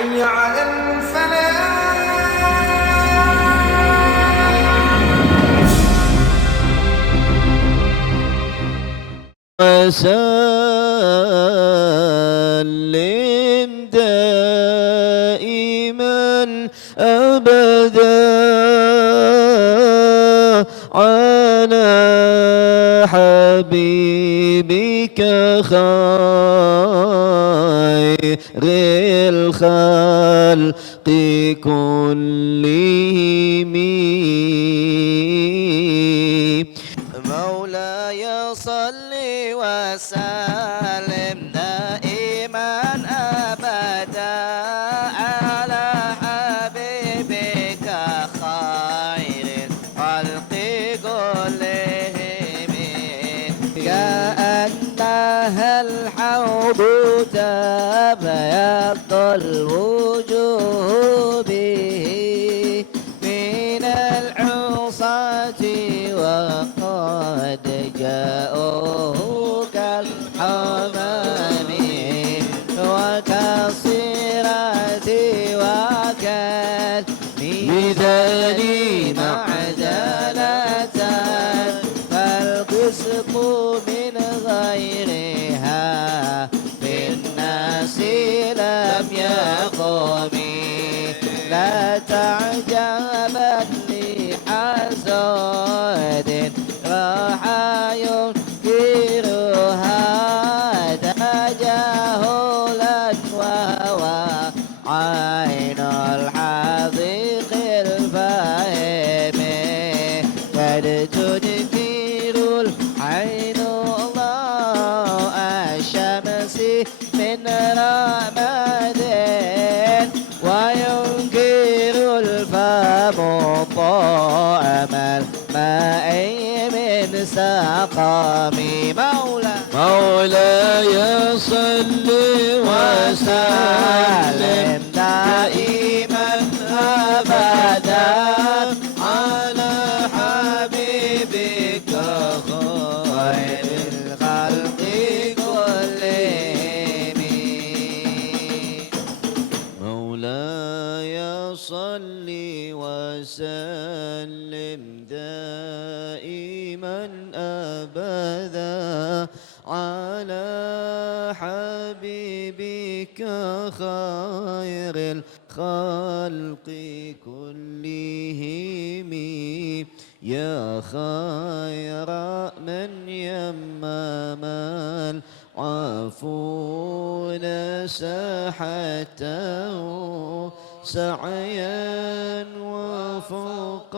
حي على الفلاح. وسلم دائما أبدا على حبيبك خير الخلق كلهم. مولاي صل وسلم دائما أبدا على حبيبك خير الخلق كلهم. كأنها الحوض تبيض الوجوه به من العصاة وقد جاءوه كالحمام وكالصراط وكالميزان معدلة فالقسط من غيرها في الناس لم يقم. لا تعجبا لحسود راح ينكرها تجاهلا وهو عين الحذيق الفاهم. قد تنكر العين ضوء الشمس من رماد وينكر الفم طعم الماء من سقم. مولاي صل وسلم دائما أبدا على حبيبك خير الخلق كلهم. مولاي صل وسلم دائما أبدا على حبيبك خير الخلق كلهم. يا خير من يمم العفون ساحته سعيا وفوق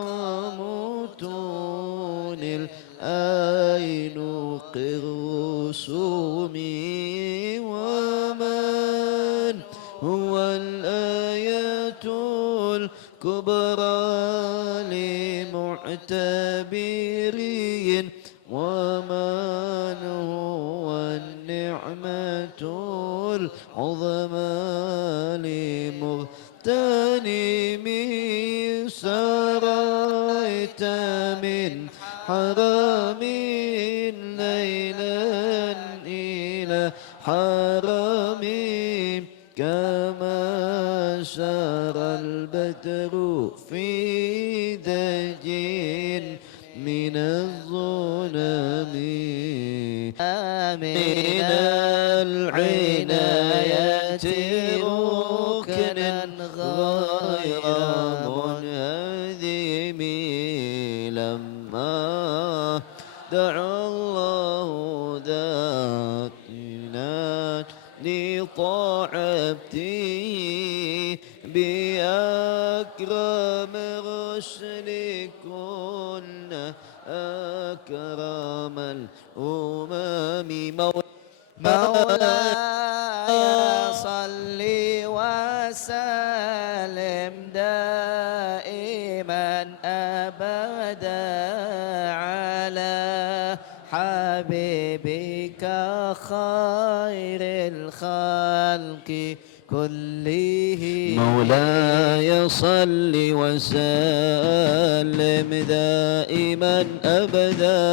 متون الأينق رسومي. ومن هو الآية الكبرى لمعتبرين ومن هو النعمة العظمى لمغتنم. سريت من حرم ليلا إلى حرم كما سرى البدر في دج من الظلم. من العناية ركنا غير منهدم لما دعا الله ذاتنا لطاعته بأكرم الرسل كنا أكرم الأمم. مولاي صل وسلم دائما أبدا على حبيبك خير الخلق كلهم. مولاي صل وسلم دائما أبدا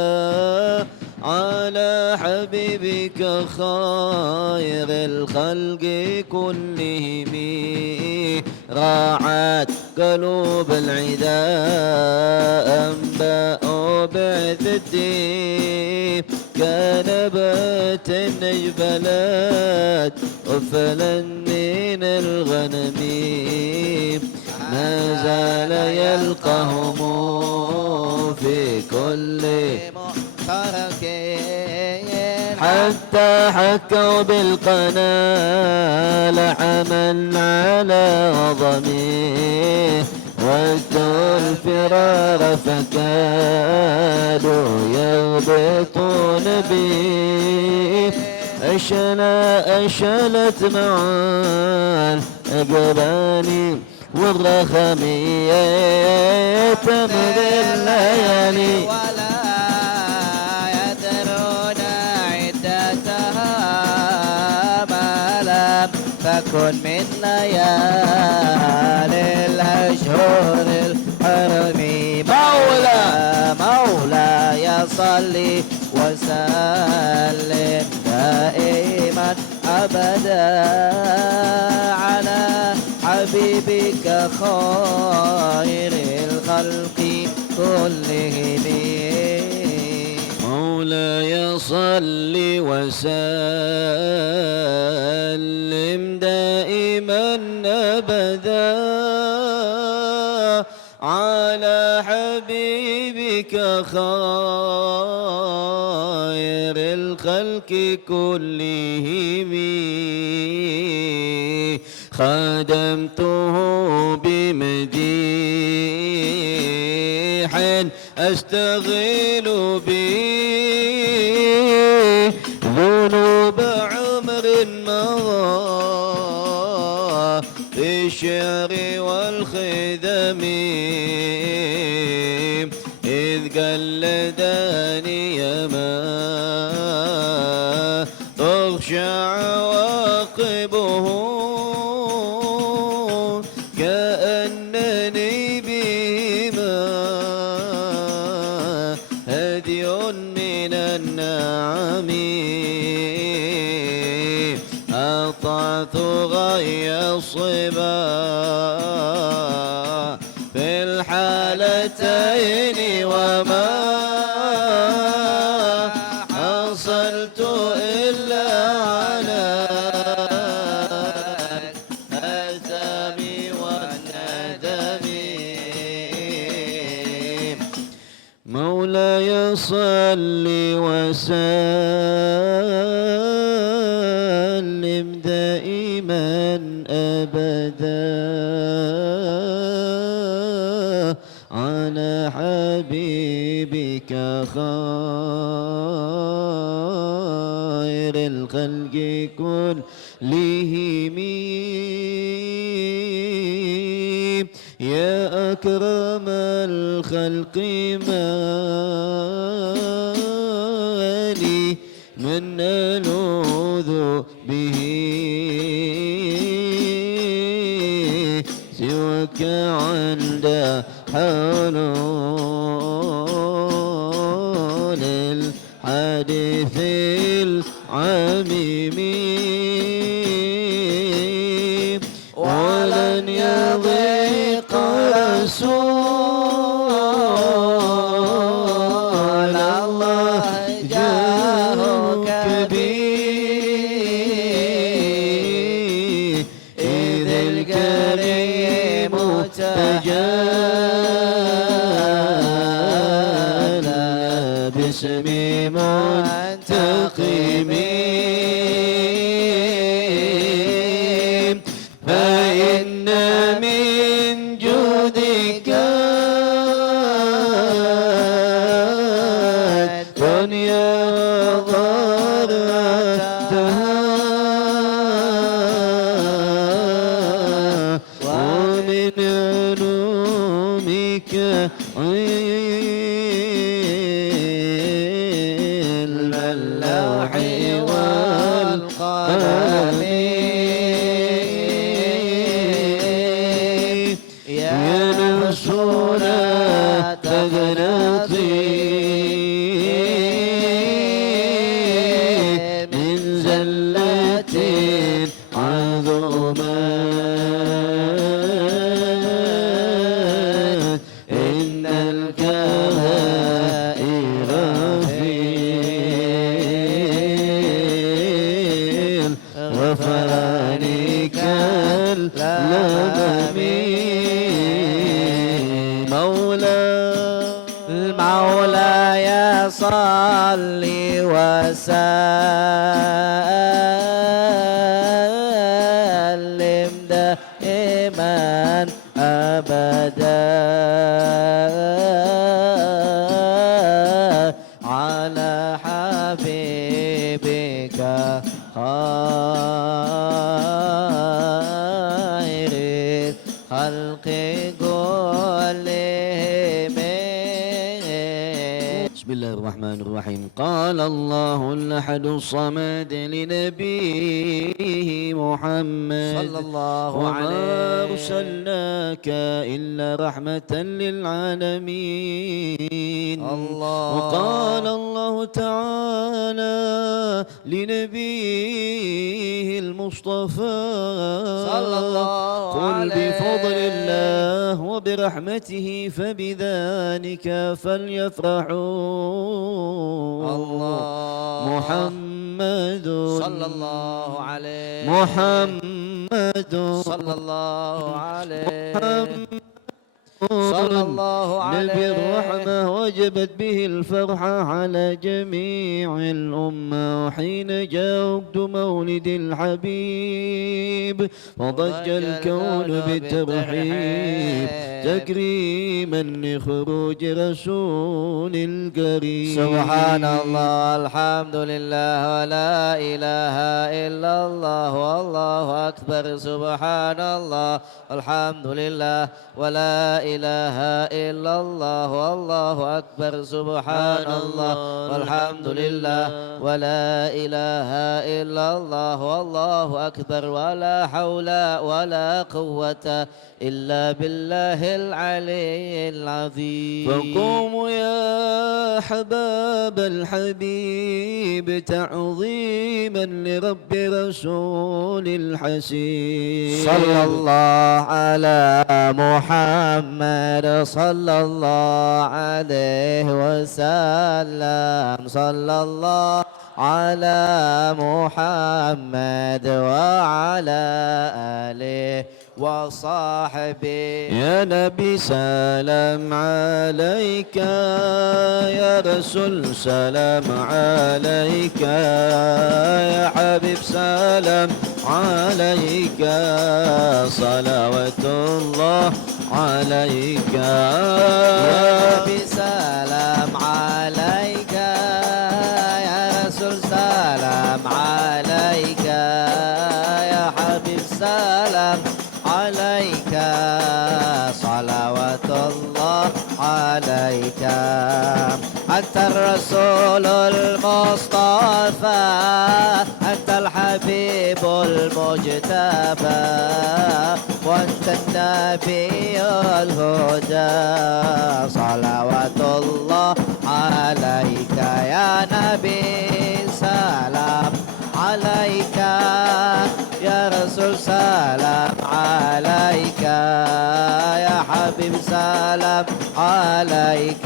على حبيبك خير الخلق كلهم. راعت قلوب العدا أنباء بعثتي كنبات النجبلات وفلنين الغنم ما زال يلقاهم في كل محترك حتى حكوا بالقنا لحما على عظمه واتوا الفرار فكادوا يغبطون بي أشلت معان أقراني والرخمية تمضي الليالي ولا يدرون عدتها ما لم تكن من ليالي الأشهر الحرم مولاي صلي وسلم دائما أبدا على حبيبك خير الخلق كلهم مولاي صل وسلم دائما أبدا على حبيبك خير الخلق كلهم خدمته بمديح أستغل به ذنوب عمر مضى في الشعر والخدم إذ قلداني ما تخشع عواقبه كأنني بهما هدي من النعم أطعت غي الصبا في الحالتين وما حصلت إلا على الأثام والندم مولاي صل وسلم دائما أبدا على حبيبك خير الخلق كلهم يا أكرم الخلق مالي من نلوذ به سواك عند حلول الحديث العميم ولن يضيق رسول الله جاهك بي إذ الكريم تجلى باسم منتقم فإن من جودك الدنيا ضرتها ومن علومك علم اللوح والقلم وسلم مولاي صل وسلم دائما أبدا على حبيبك خير الخلق كلهم. بسم الله الرحمن الرحيم. قال الله الأحد الصمد لنبيه محمد صلى الله وما عليه أرسلناك إلا رحمة للعالمين. الله. وقال الله تعالى لنبيه المصطفى صلى الله قل عليه بفضل الله وبرحمته فبذلك فليفرحوا الله. محمد صلى الله عليه محمد صلى الله عليه صلى صلى الله نبي عليه الرحمة وجبت به الفرحة على جميع الأمة حين جاء وقت مولد الحبيب وضج الكون بالترحيب تكريما لخروج رسول الكريم. سبحان الله الحمد لله ولا إله إلا الله والله أكبر. سبحان الله الحمد لله ولا إله إلا الله والله أكبر. سبحان الله والحمد لله ولا إله إلا الله والله أكبر. ولا حول ولا قوة إلا بالله العلي العظيم. فقوموا يا حباب الحبيب تعظيما لرب رسول الحسيب. صلى الله على محمد صلى الله عليه وسلم. صلى الله على محمد وعلى آله وصاحبه. يا نبي سلام عليك يا رسول سلام عليك يا حبيب سلام عليك صلوات الله عليك يا نبي سلام عليك يا رسول سلام عليك يا حبيب سلام عليك صلوات الله عليك. أنت الرسول المصطفى أنت الحبيب المجتبى وأنت النبي الهدى. صلوات الله عليك يا نبي سلام عليك يا رسول سلام عليك يا حبيب سلام عليك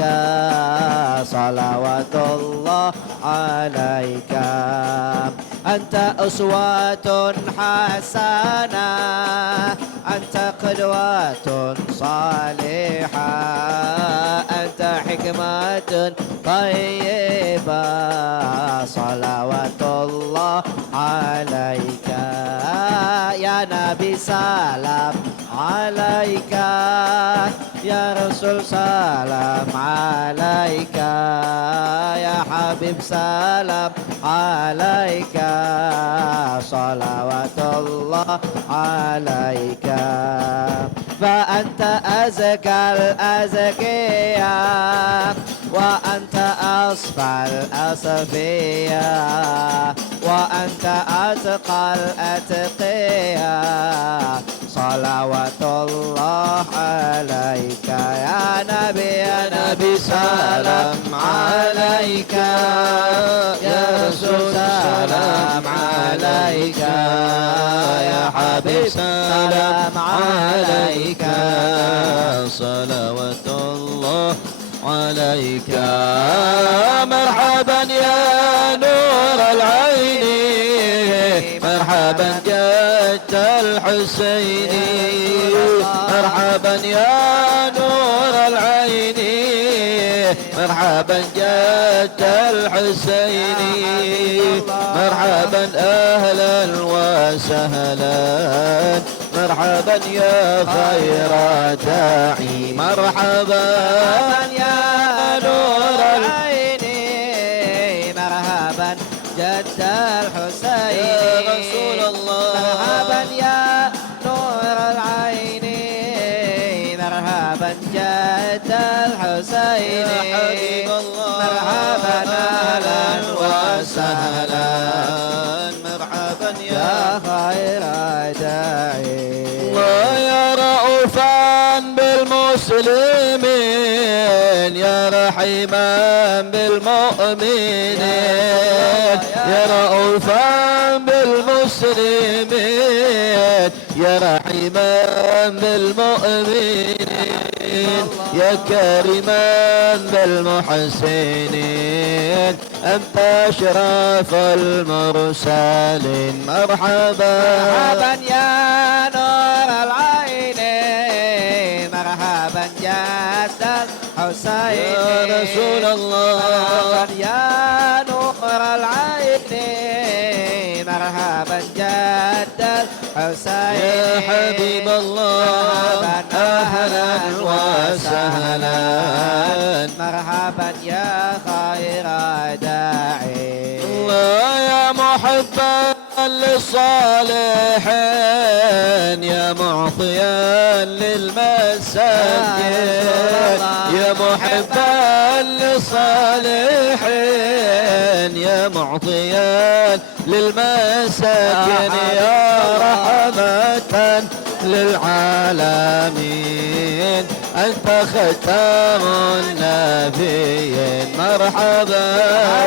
صلوات الله عليك. أنت أسوة حسنة أنت قدوة صالحة أنت حكمة طيبة. صلوات الله عليك يا نبي سلام عليك يا رسول سلام عليك يا حبيب سلام عليك صلوات الله عليك. فأنت أزكى الأزكياء وأنت أصفى الأصفياء وأنت أتقى الأتقياء. صلوات الله عليك يا نبي سلام عليك يا رسول سلام عليك يا حبيب سلام عليك صلوات الله عليك. مرحبا يا نور العين مرحبا جئت الحسين مرحبا يا نور العين مرحبا جد الحسين مرحبا أهلا وسهلا مرحبا يا خير داعي مرحبا يا نور العين مرحبا جد الحسين يا رسول الله مرحبا يا نور العين مرحبا جد الحسين يا حبيب الله مرحبا أهلا وسهلا مرحبا يا خير داعي الله يا رؤوفا بالمسلمين يا رحيما بالمؤمنين يا رؤوفا بالمسلمين يا رحيما بالمؤمنين يا كريما بالمحسنين أنت أشرف المرسلين مرحبا مرحبا يا نور العين مرحبا جد الحسين يا رسول الله مرحبا يا نور العين مرحبا جد الحسين يا حبيب الله أهلا وسهلا مرحبا يا خير داعي الله يا محبا للصالحين يا معطيا للمساكين يا محبا للصالحين يا معطيا للمساكين يا رحمة للعالمين أنت ختام النبيين مرحبا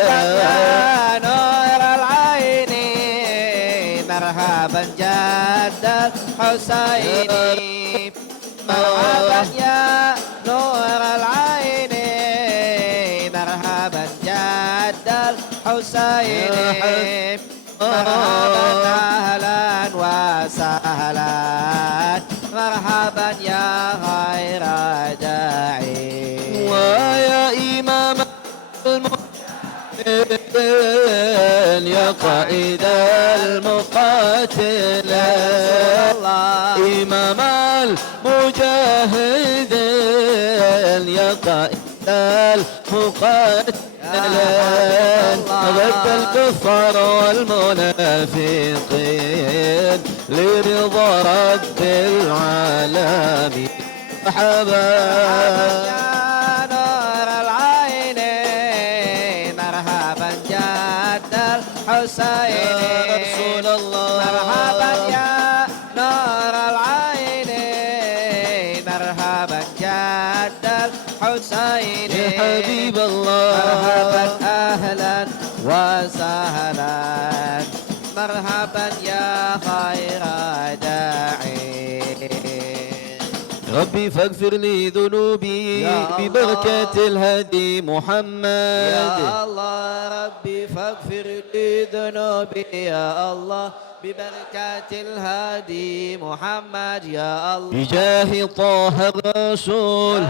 يا نور العين مرحبا جد الحسين مرحبا يا نور العين مرحبا جد الحسين يا حبيب مرحبا أهلا وسهلا مرحبا يا خير داعي ويا إمام المؤمنين يا قائد المقاتلين إمام المجاهدين يا قائد المقاتلين ضد الكفار والمنافقين لرضا رب العالمين مرحبا يا نور العين مرحبا جد الحسين يا رسول الله مرحبا يا نور العين مرحبا جد الحسين يا حبيب الله مرحبا أهلا وسهلا مرحبا يا خير داعي ربي فاغفر لي ذنوبي ببركة الهدي محمد يا الله ربي فاغفر لي ذنوبي يا الله ببركة الهادي محمد يا الله بجاه طه الرسول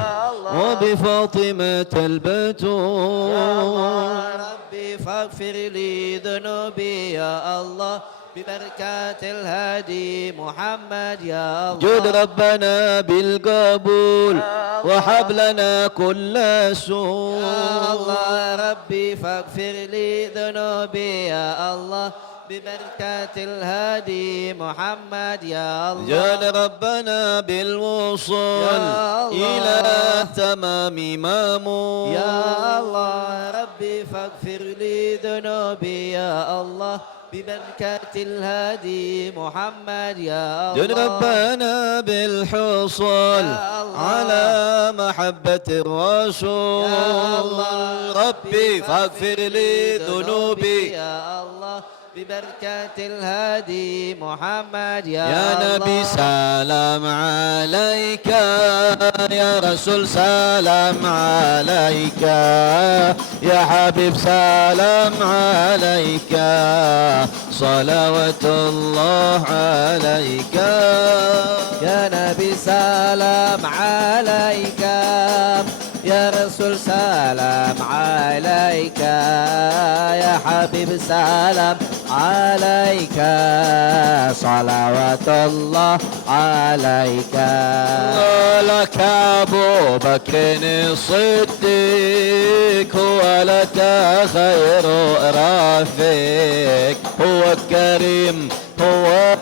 وبفاطمة البتول يا الله ربي فاغفر لي ذنوبي يا الله ببركات الهادي محمد يا الله جد ربنا بالقبول وهب لنا كل سوء يا الله ربي فاغفر لي ذنوبي يا الله ببركات الهادي محمد يا الله جد ربنا بالوصول إلى تمام مامون يا الله ربي فاغفر لي ذنوبي يا الله ببركة الهادي محمد يا الله جد ربنا بالحصول على محبة الرسول يا الله ربي فاغفر لي ذنوبي يا الله ببركة الهادي محمد يا نبي سلام عليك يا رسول سلام عليك يا حبيب سلام عليك صلوات الله عليك يا نبي سلام عليك يا رسول سلام عليك يا حبيب سلام عليك صلوات الله عليك لك أبو بكر الصديق هو لك خير رفيق هو كريم هو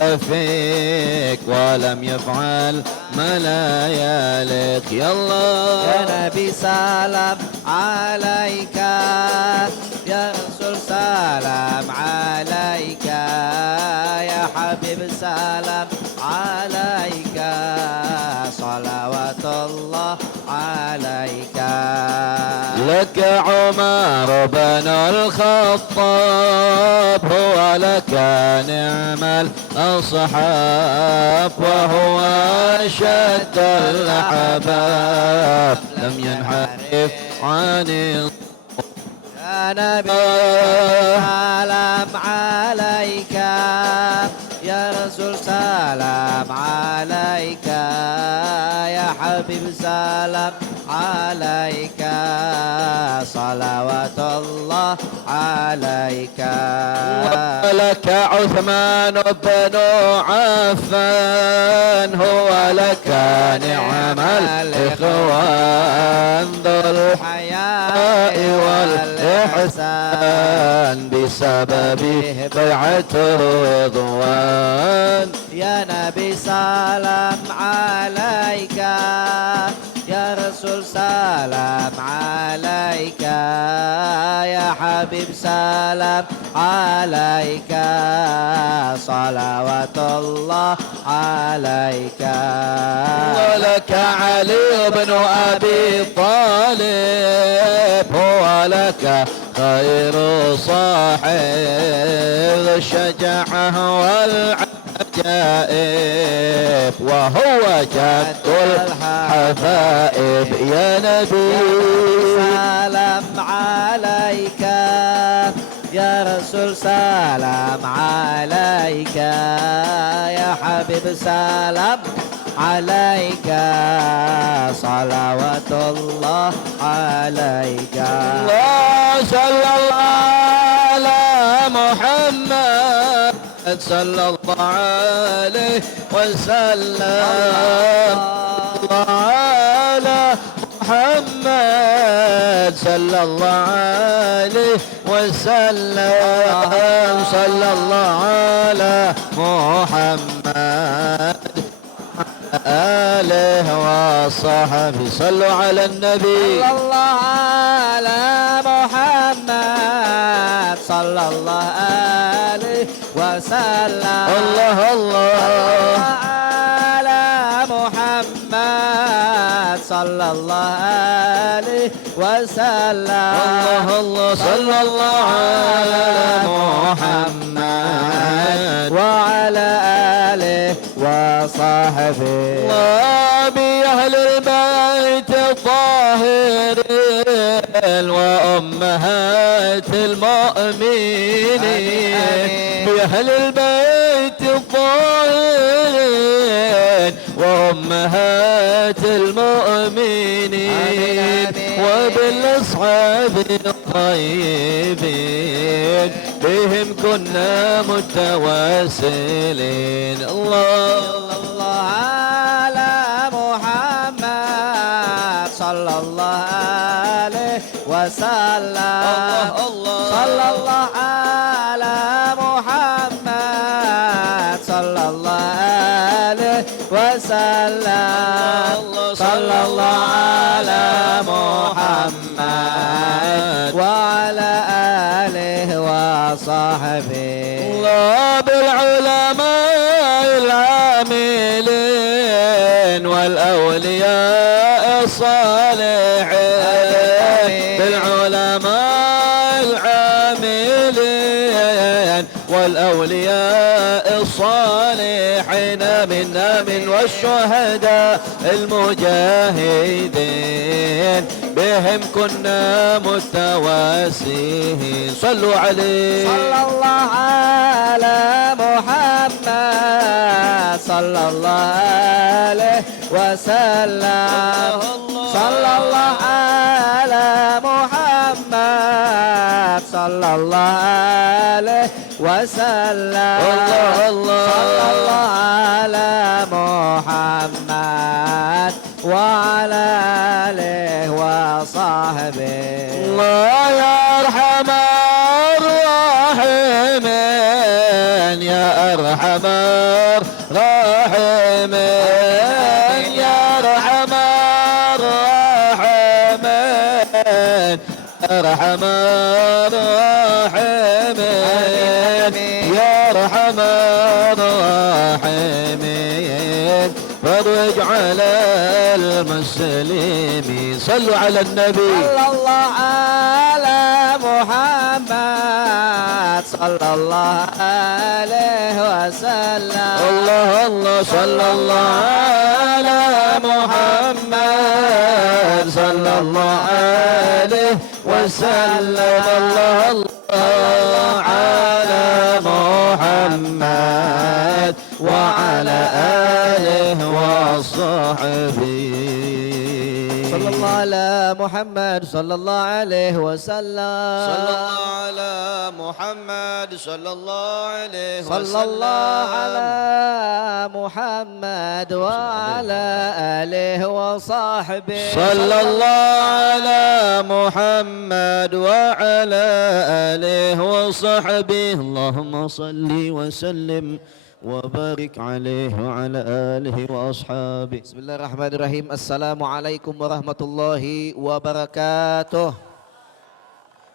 فيك ولم يفعل ما لا يليق يا الله يا نبي سلام عليك يا رسول سلام عليك يا حبيب سلام عليك صلوات الله عليك لك عمر بن الخطاب هو لك نعم الأصحاب وهو أشد الأحباب لم ينحرف عن يا نبي سلام عليك يا رسول سلام عليك يا حبيب سلام عليك صلوات الله عليك ولك عثمان بن عفان هو لك نعم الإخوان ذو الحياء والإحسان بسبب بيعة رضوان يا نبي سلام عليك يا رسول سلام عليك يا حبيب سلام عليك صلوات الله عليك ولك علي بن أبي طالب هو لك خير صاحب الشجاعة والعجائب وهو جد الحبائب يا نبي سلام عليك يا رسول سلام عليك يا حبيب سلام عليك صلوات الله عليك الله صلى الله على محمد صلى الله عليه وسلم على محمد صلى الله عليه وسلم صلى الله على محمد آله وصحبه صلوا على النبي صلى الله على محمد صلى الله عليه وسلم الله الله على محمد صلى الله عليه وسلم الله الله صلى الله على محمد وعلى آله وصحبه وبأهل البيت الطاهرين وأمهات المؤمنين بأهل البيت الطاهرين وأمهات المؤمنين وبالأصحاب الطيبين بهم كنا متواصلين الله الله على محمد صلى الله عليه وسلم صلى الله على محمد صلى الله عليه وسلم صلى الله على محمد وعلى آله وصحبه الله بالعلماء العاملين والأولياء الصالحين بالعلماء العاملين والأولياء الصالحين من والشهداء المجاهدين بهم كنا متواسين صلوا عليه صلى الله على محمد صلى الله عليه وسلم صلى الله على محمد صلى الله عليه وسلم الله الله صلى الله على محمد وعلى آله وصحبه الله يرحم الراحمين يا أرحم الراحمين يا أرحم الراحمين أرحم الراحمين يا أرحم الراحمين فرج على المسلمين صلوا على النبي صلى الله على محمد صلى الله عليه وسلم الله الله صلى الله على محمد صلى الله عليه وسلم الله الله على محمد وعلى آله وصحبه صلى الله على محمد صلى الله عليه وسلم صلى الله على محمد صلى الله عليه صلى الله على محمد وعلى آله وصحبه صلى الله على محمد وعلى آله وصحبه اللهم صل وسلم وبارك عليه وعلى آله وأصحابه بسم الله الرحمن الرحيم السلام عليكم ورحمة الله وبركاته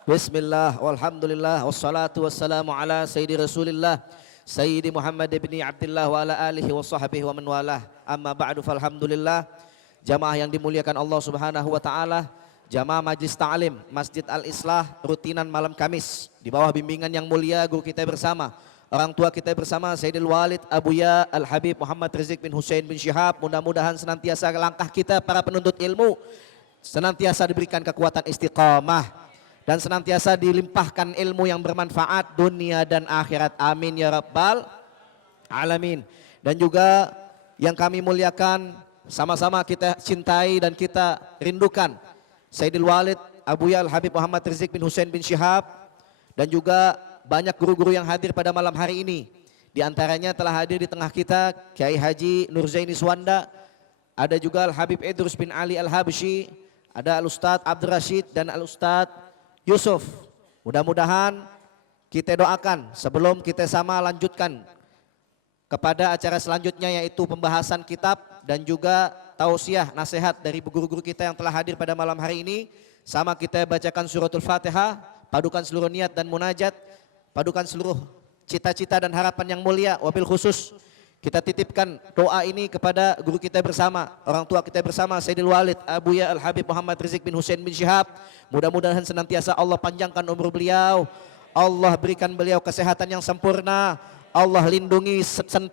بسم الله والحمد لله والصلاة والسلام على سيد رسول الله سيد محمد بن عبد الله وعلى آله وصحبه ومن والاه amma ba'du falhamdulillah. Jamaah yang dimuliakan Allah Subhanahu wa taala, jamaah Majlis Ta'lim Masjid Al-Islah rutinan malam Kamis di bawah bimbingan yang mulia guru kita bersama, orang tua kita bersama Sayyidil Walid Abuya Al-Habib Muhammad Rizik bin Hussein bin Syihab. Mudah-mudahan senantiasa langkah kita para penuntut ilmu senantiasa diberikan kekuatan istiqamah dan senantiasa dilimpahkan ilmu yang bermanfaat dunia dan akhirat. Amin ya rabbal alamin. Dan juga yang kami muliakan, sama-sama kita cintai dan kita rindukan Sayyidil Walid Abuya Al-Habib Muhammad Rizik bin Hussein bin Syihab, dan juga banyak guru-guru yang hadir pada malam hari ini. Di antaranya telah hadir di tengah kita Kiai Haji Nurzaini Suwanda, ada juga Al-Habib Idrus bin Ali Al-Habsyi, ada Al-Ustadz Abdul Rashid dan Al-Ustadz Yusuf. Mudah-mudahan kita doakan sebelum kita sama lanjutkan kepada acara selanjutnya, yaitu pembahasan kitab dan juga tausiah nasihat dari guru-guru kita yang telah hadir pada malam hari ini. Sama kita bacakan suratul Fatihah, padukan seluruh niat dan munajat, padukan seluruh cita-cita dan harapan yang mulia. Wabil khusus kita titipkan doa ini kepada guru kita bersama, orang tua kita bersama Sayyidil Walid Abuya Al-Habib Muhammad Rizik bin Hussein bin Syihab. Mudah-mudahan senantiasa Allah panjangkan umur beliau, Allah berikan beliau kesehatan yang sempurna, Allah lindungi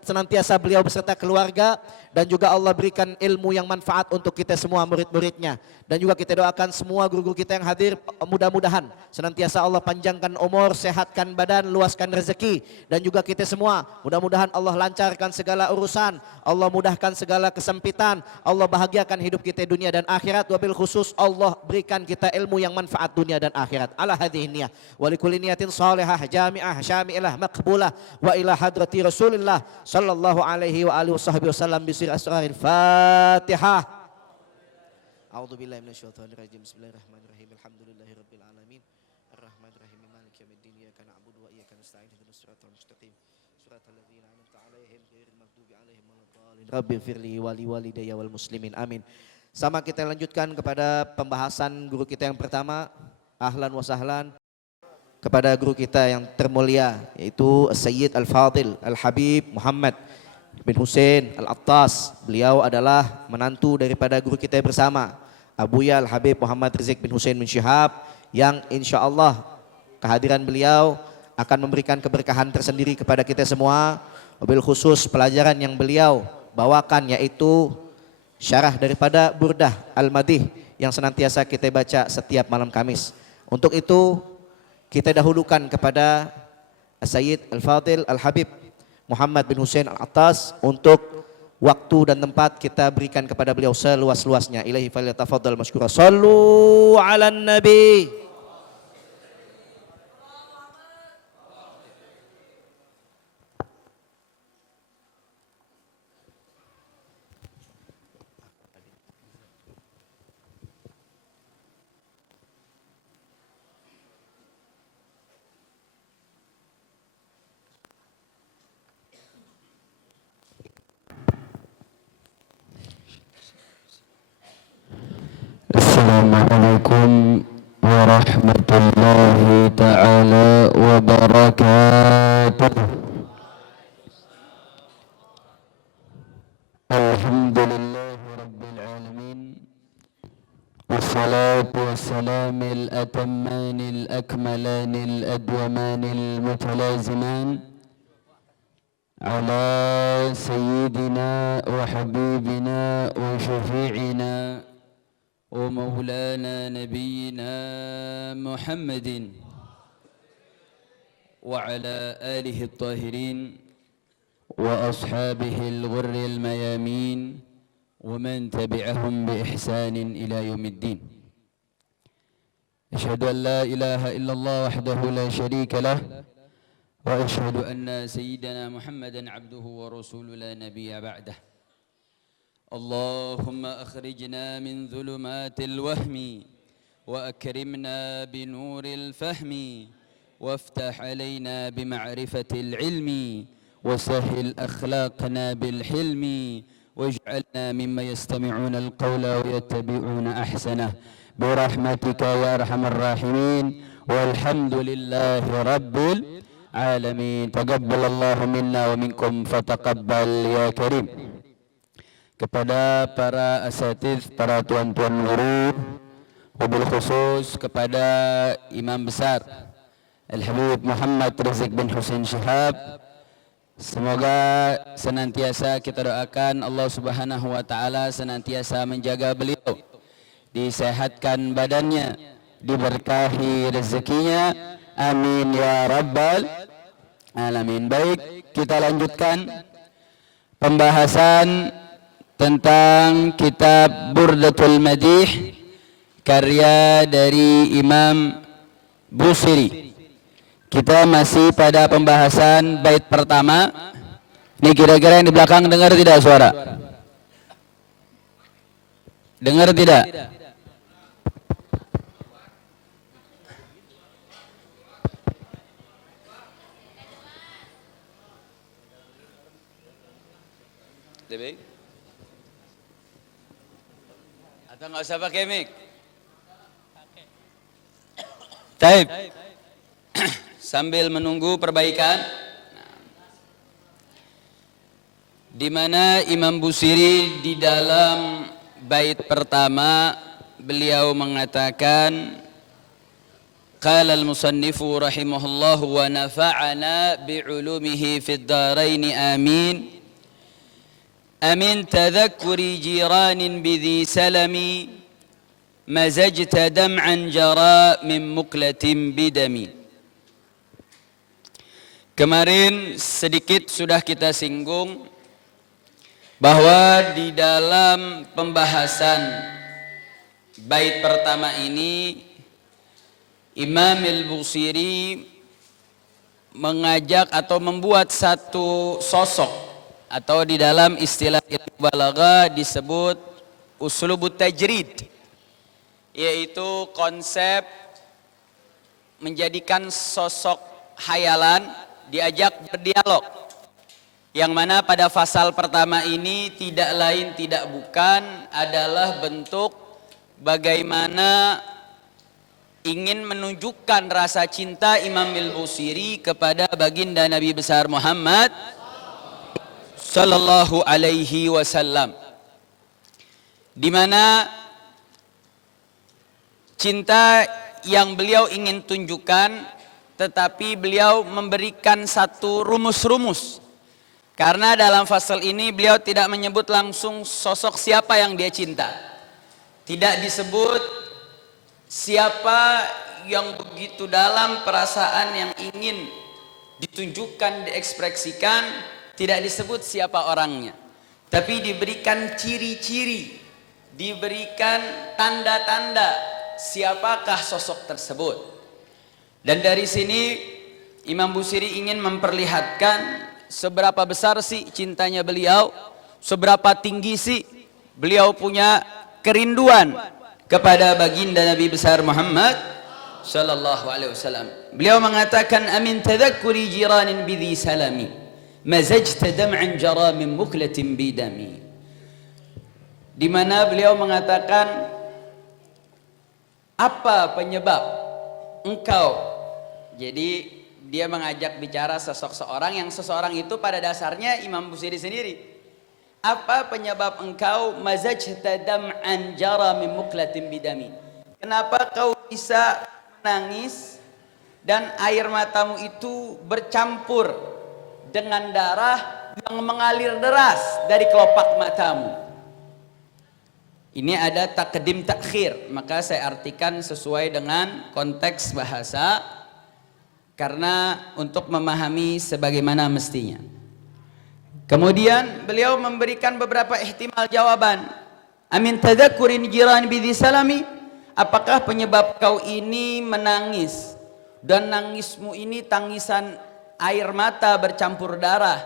senantiasa beliau beserta keluarga, dan juga Allah berikan ilmu yang manfaat untuk kita semua murid-muridnya. Dan juga kita doakan semua guru-guru kita yang hadir, mudah-mudahan senantiasa Allah panjangkan umur, sehatkan badan, luaskan rezeki. Dan juga kita semua, mudah-mudahan Allah lancarkan segala urusan, Allah mudahkan segala kesempitan, Allah bahagiakan hidup kita dunia dan akhirat. Wabil khusus Allah berikan kita ilmu yang manfaat dunia dan akhirat. Ala hadhihi niyah wa likulli niyatin salihah jami'ah syami'ilah maqbulah wa ila hadrati Rasulillah sallallahu alaihi wa alihi wasallam bisir asraril Fatihah. A'udzu billahi minasyaitonir rajim. Bismillahirrahmanirrahim. Alhamdulillahi rabbil alamin. Arrahmanir rahim. Maliki yaumiddin. Iyyaka na'budu wa iyyaka nasta'in. Ihdinas siratal mustaqim. Siratal ladzina an'amta 'alaihim ghairil maghdubi alaihim waladdallin. Rabbighfirli wa liwalidayya wal muslimin. Amin. Sama kita lanjutkan kepada pembahasan guru kita yang pertama. Ahlan wa sahlan kepada guru kita yang termulia, yaitu Sayyid Al-Fadil Al-Habib Muhammad bin Hussein Al-Attas. Beliau adalah menantu daripada guru kita bersama Abuya Al-Habib Muhammad Rizik bin Hussein bin Syihab, yang insya Allah kehadiran beliau akan memberikan keberkahan tersendiri kepada kita semua. Wabil khusus pelajaran yang beliau bawakan, yaitu syarah daripada Burdah Al-Madih yang senantiasa kita baca setiap malam Kamis. Untuk itu kita dahulukan kepada Sayyid Al-Fadil Al-Habib Muhammad bin Hussein Al-Attas, untuk waktu dan tempat kita berikan kepada beliau seluas-luasnya. Ilaihi falyatafaddal masykura. Shallu 'alan nabi. Assalamualaikum warahmatullahi ta'ala wabarakatuh. Alhamdulillahi rabbil alamin, wassalatu wassalamil atammanil akmalanil adwamanil mutalaziman ala sayyidina wa habibina wa syafi'ina ومولانا نبينا محمد وعلى آله الطاهرين وأصحابه الغر الميامين ومن تبعهم بإحسان إلى يوم الدين. أشهد أن لا إله إلا الله وحده لا شريك له وأشهد أن سيدنا محمدا عبده ورسوله لا نبي بعده. اللهم أخرجنا من ظلمات الوهم وأكرمنا بنور الفهم وافتح علينا بمعرفة العلم وسهل أخلاقنا بالحلم واجعلنا مما يستمعون القول ويتبعون أحسنه برحمتك يا أرحم الراحمين والحمد لله رب العالمين. تقبل الله منا ومنكم فتقبل يا كريم. Kepada para asatidz, para tuan-tuan guru, wabil khusus kepada Imam Besar Al-Habib Muhammad Rizik bin Hussein Shihab, semoga senantiasa kita doakan Allah Subhanahu wa taala senantiasa menjaga beliau, disehatkan badannya, diberkahi rezekinya, amin ya rabbal alamin. Baik, kita lanjutkan pembahasan tentang kitab Burdatul Madih, karya dari Imam Busiri. Kita masih pada pembahasan bait pertama. Ini kira-kira yang di belakang dengar tidak suara? Dengar tidak? Lebih? Atau nggak usah pakai mic? Taib. Sambil menunggu perbaikan, di mana Imam Busiri di dalam bait pertama beliau mengatakan, qala al-musannifu rahimahullahu wa nafa'ana bi'ulumihi fid dharain amin. أمن تذكر جيران بذي سلم مزجت دمعا جرى من مقلة بدم. Kemarin sedikit sudah kita singgung bahwa di dalam pembahasan bait pertama ini Imam Al-Busiri mengajak atau membuat satu sosok, atau di dalam istilah ilmu balaghah disebut uslubut tajrid, yaitu konsep menjadikan sosok hayalan diajak berdialog, yang mana pada fasal pertama ini tidak lain tidak bukan adalah bentuk bagaimana ingin menunjukkan rasa cinta Imam Al-Busiri kepada baginda Nabi besar Muhammad sallallahu alaihi wasallam, di mana cinta yang beliau ingin tunjukkan, tetapi beliau memberikan satu rumus-rumus. Karena dalam fasal ini beliau tidak menyebut langsung sosok siapa yang dia cinta. Tidak disebut siapa yang begitu dalam perasaan yang ingin ditunjukkan, diekspresikan. Tidak disebut siapa orangnya. Tapi diberikan ciri-ciri, diberikan tanda-tanda siapakah sosok tersebut. Dan dari sini Imam Busiri ingin memperlihatkan seberapa besar sih cintanya beliau, seberapa tinggi sih beliau punya kerinduan kepada baginda Nabi besar Muhammad sallallahu alaihi wasallam. Beliau mengatakan amin tadhakkuri jiranin bidhi salami mazajta dam'an jara min muklatin bidami. Di mana beliau mengatakan apa penyebab engkau, jadi dia mengajak bicara sosok seorang yang seseorang itu pada dasarnya Imam Busiri sendiri. Apa penyebab engkau mazajta dam'an jara min muklatin bidami? Kenapa kau bisa menangis dan air matamu itu bercampur dengan darah yang mengalir deras dari kelopak matamu? Ini ada takdim takhir, maka saya artikan sesuai dengan konteks bahasa karena untuk memahami sebagaimana mestinya. Kemudian beliau memberikan beberapa ihtimal jawaban. Amin tadzakurin jiran bidhi salami, apakah penyebab kau ini menangis dan nangismu ini tangisan air mata bercampur darah,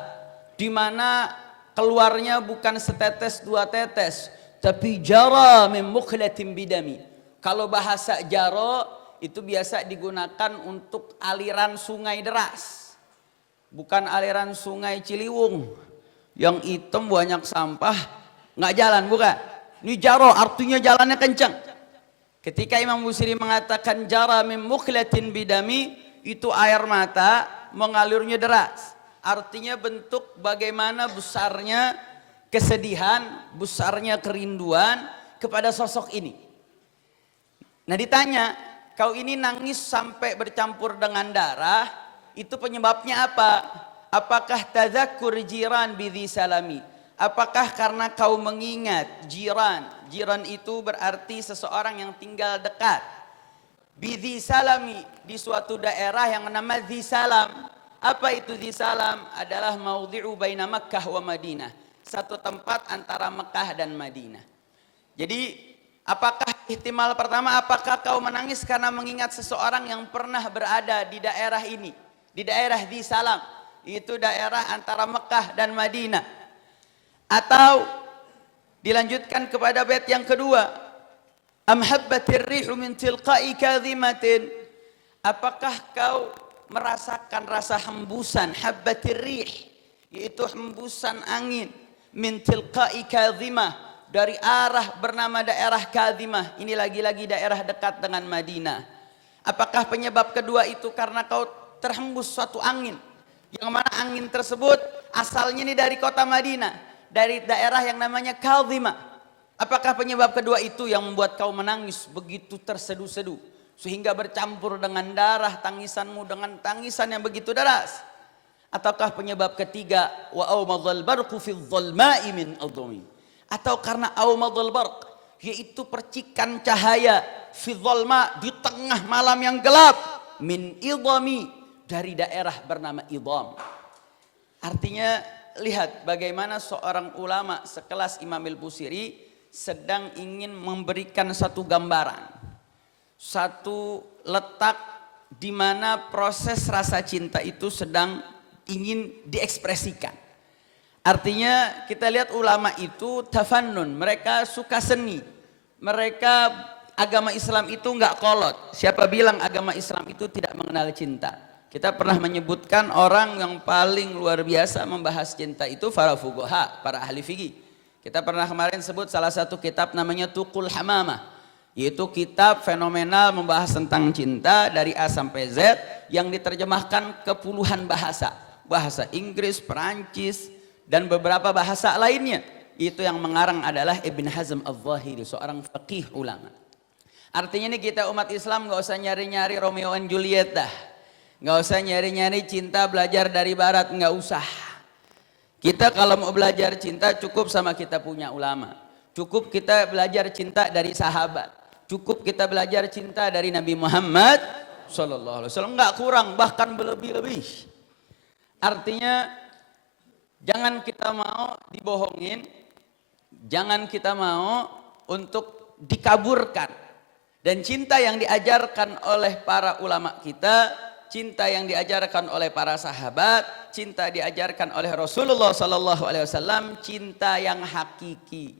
di mana keluarnya bukan setetes dua tetes, tapi jara min muklatin bidami. Kalau bahasa jaro itu biasa digunakan untuk aliran sungai deras, bukan aliran sungai Ciliwung yang hitam banyak sampah nggak jalan, bukan. Ini jaro artinya jalannya kencang. Ketika Imam Busiri mengatakan jara min muklatin bidami, itu air mata mengalirnya deras, artinya bentuk bagaimana besarnya kesedihan, besarnya kerinduan kepada sosok ini. Nah ditanya, kau ini nangis sampai bercampur dengan darah, itu penyebabnya apa? Apakah tadzakur jiran bidhi salami? Apakah karena kau mengingat jiran? Jiran itu berarti seseorang yang tinggal dekat. Bidhi salami, di suatu daerah yang nama Dhi Salam. Apa itu Dhi Salam? Adalah maudhi'u baina Makkah wa Madinah. Satu tempat antara Mekah dan Madinah. Jadi apakah ihtimal pertama, apakah kau menangis karena mengingat seseorang yang pernah berada di daerah ini, di daerah Dhi Salam, itu daerah antara Mekah dan Madinah? Atau dilanjutkan kepada bait yang kedua, am habbatir rihu min tilqa'i kadhimatin, apakah kau merasakan rasa hembusan habbatir rih, yaitu hembusan angin, min tilqa'i kadhimah, dari arah bernama daerah Kadhimah. Ini lagi-lagi daerah dekat dengan Madinah. Apakah penyebab kedua itu karena kau terhembus suatu angin, yang mana angin tersebut asalnya ini dari kota Madinah, dari daerah yang namanya Kadhimah? Apakah penyebab kedua itu yang membuat kau menangis begitu terseduh-seduh sehingga bercampur dengan darah tangisanmu dengan tangisan yang begitu deras? Ataukah penyebab ketiga, wa aumadhal barqu fi dhulma'i min adhami, atau karena aumadhal barq, yaitu percikan cahaya, fi dhulma, di tengah malam yang gelap, min idhami, dari daerah bernama Idham. Artinya lihat bagaimana seorang ulama sekelas Imam Al-Busiri sedang ingin memberikan satu gambaran, satu letak di mana proses rasa cinta itu sedang ingin diekspresikan. Artinya kita lihat ulama itu tafannun, mereka suka seni, mereka agama Islam itu enggak kolot. Siapa bilang agama Islam itu tidak mengenal cinta? Kita pernah menyebutkan orang yang paling luar biasa membahas cinta itu para fuqaha, para ahli fikih. Kita pernah kemarin sebut salah satu kitab namanya Tuqul Hamamah, yaitu kitab fenomenal membahas tentang cinta dari A sampai Z yang diterjemahkan ke puluhan bahasa. Bahasa Inggris, Perancis, dan beberapa bahasa lainnya. Itu yang mengarang adalah Ibn Hazm Al-Zahiri, seorang faqih ulama. Artinya ini kita umat Islam gak usah nyari-nyari Romeo and Juliet dah. Gak usah nyari-nyari cinta belajar dari barat, gak usah. Kita kalau mau belajar cinta cukup sama kita punya ulama. Cukup kita belajar cinta dari sahabat. Cukup kita belajar cinta dari Nabi Muhammad sallallahu alaihi wasallam, enggak kurang, bahkan berlebih-lebih. Artinya jangan kita mau dibohongin, jangan kita mau untuk dikaburkan. Dan cinta yang diajarkan oleh para ulama kita, cinta yang diajarkan oleh para sahabat, cinta diajarkan oleh Rasulullah sallallahu alaihi wasallam, cinta yang hakiki,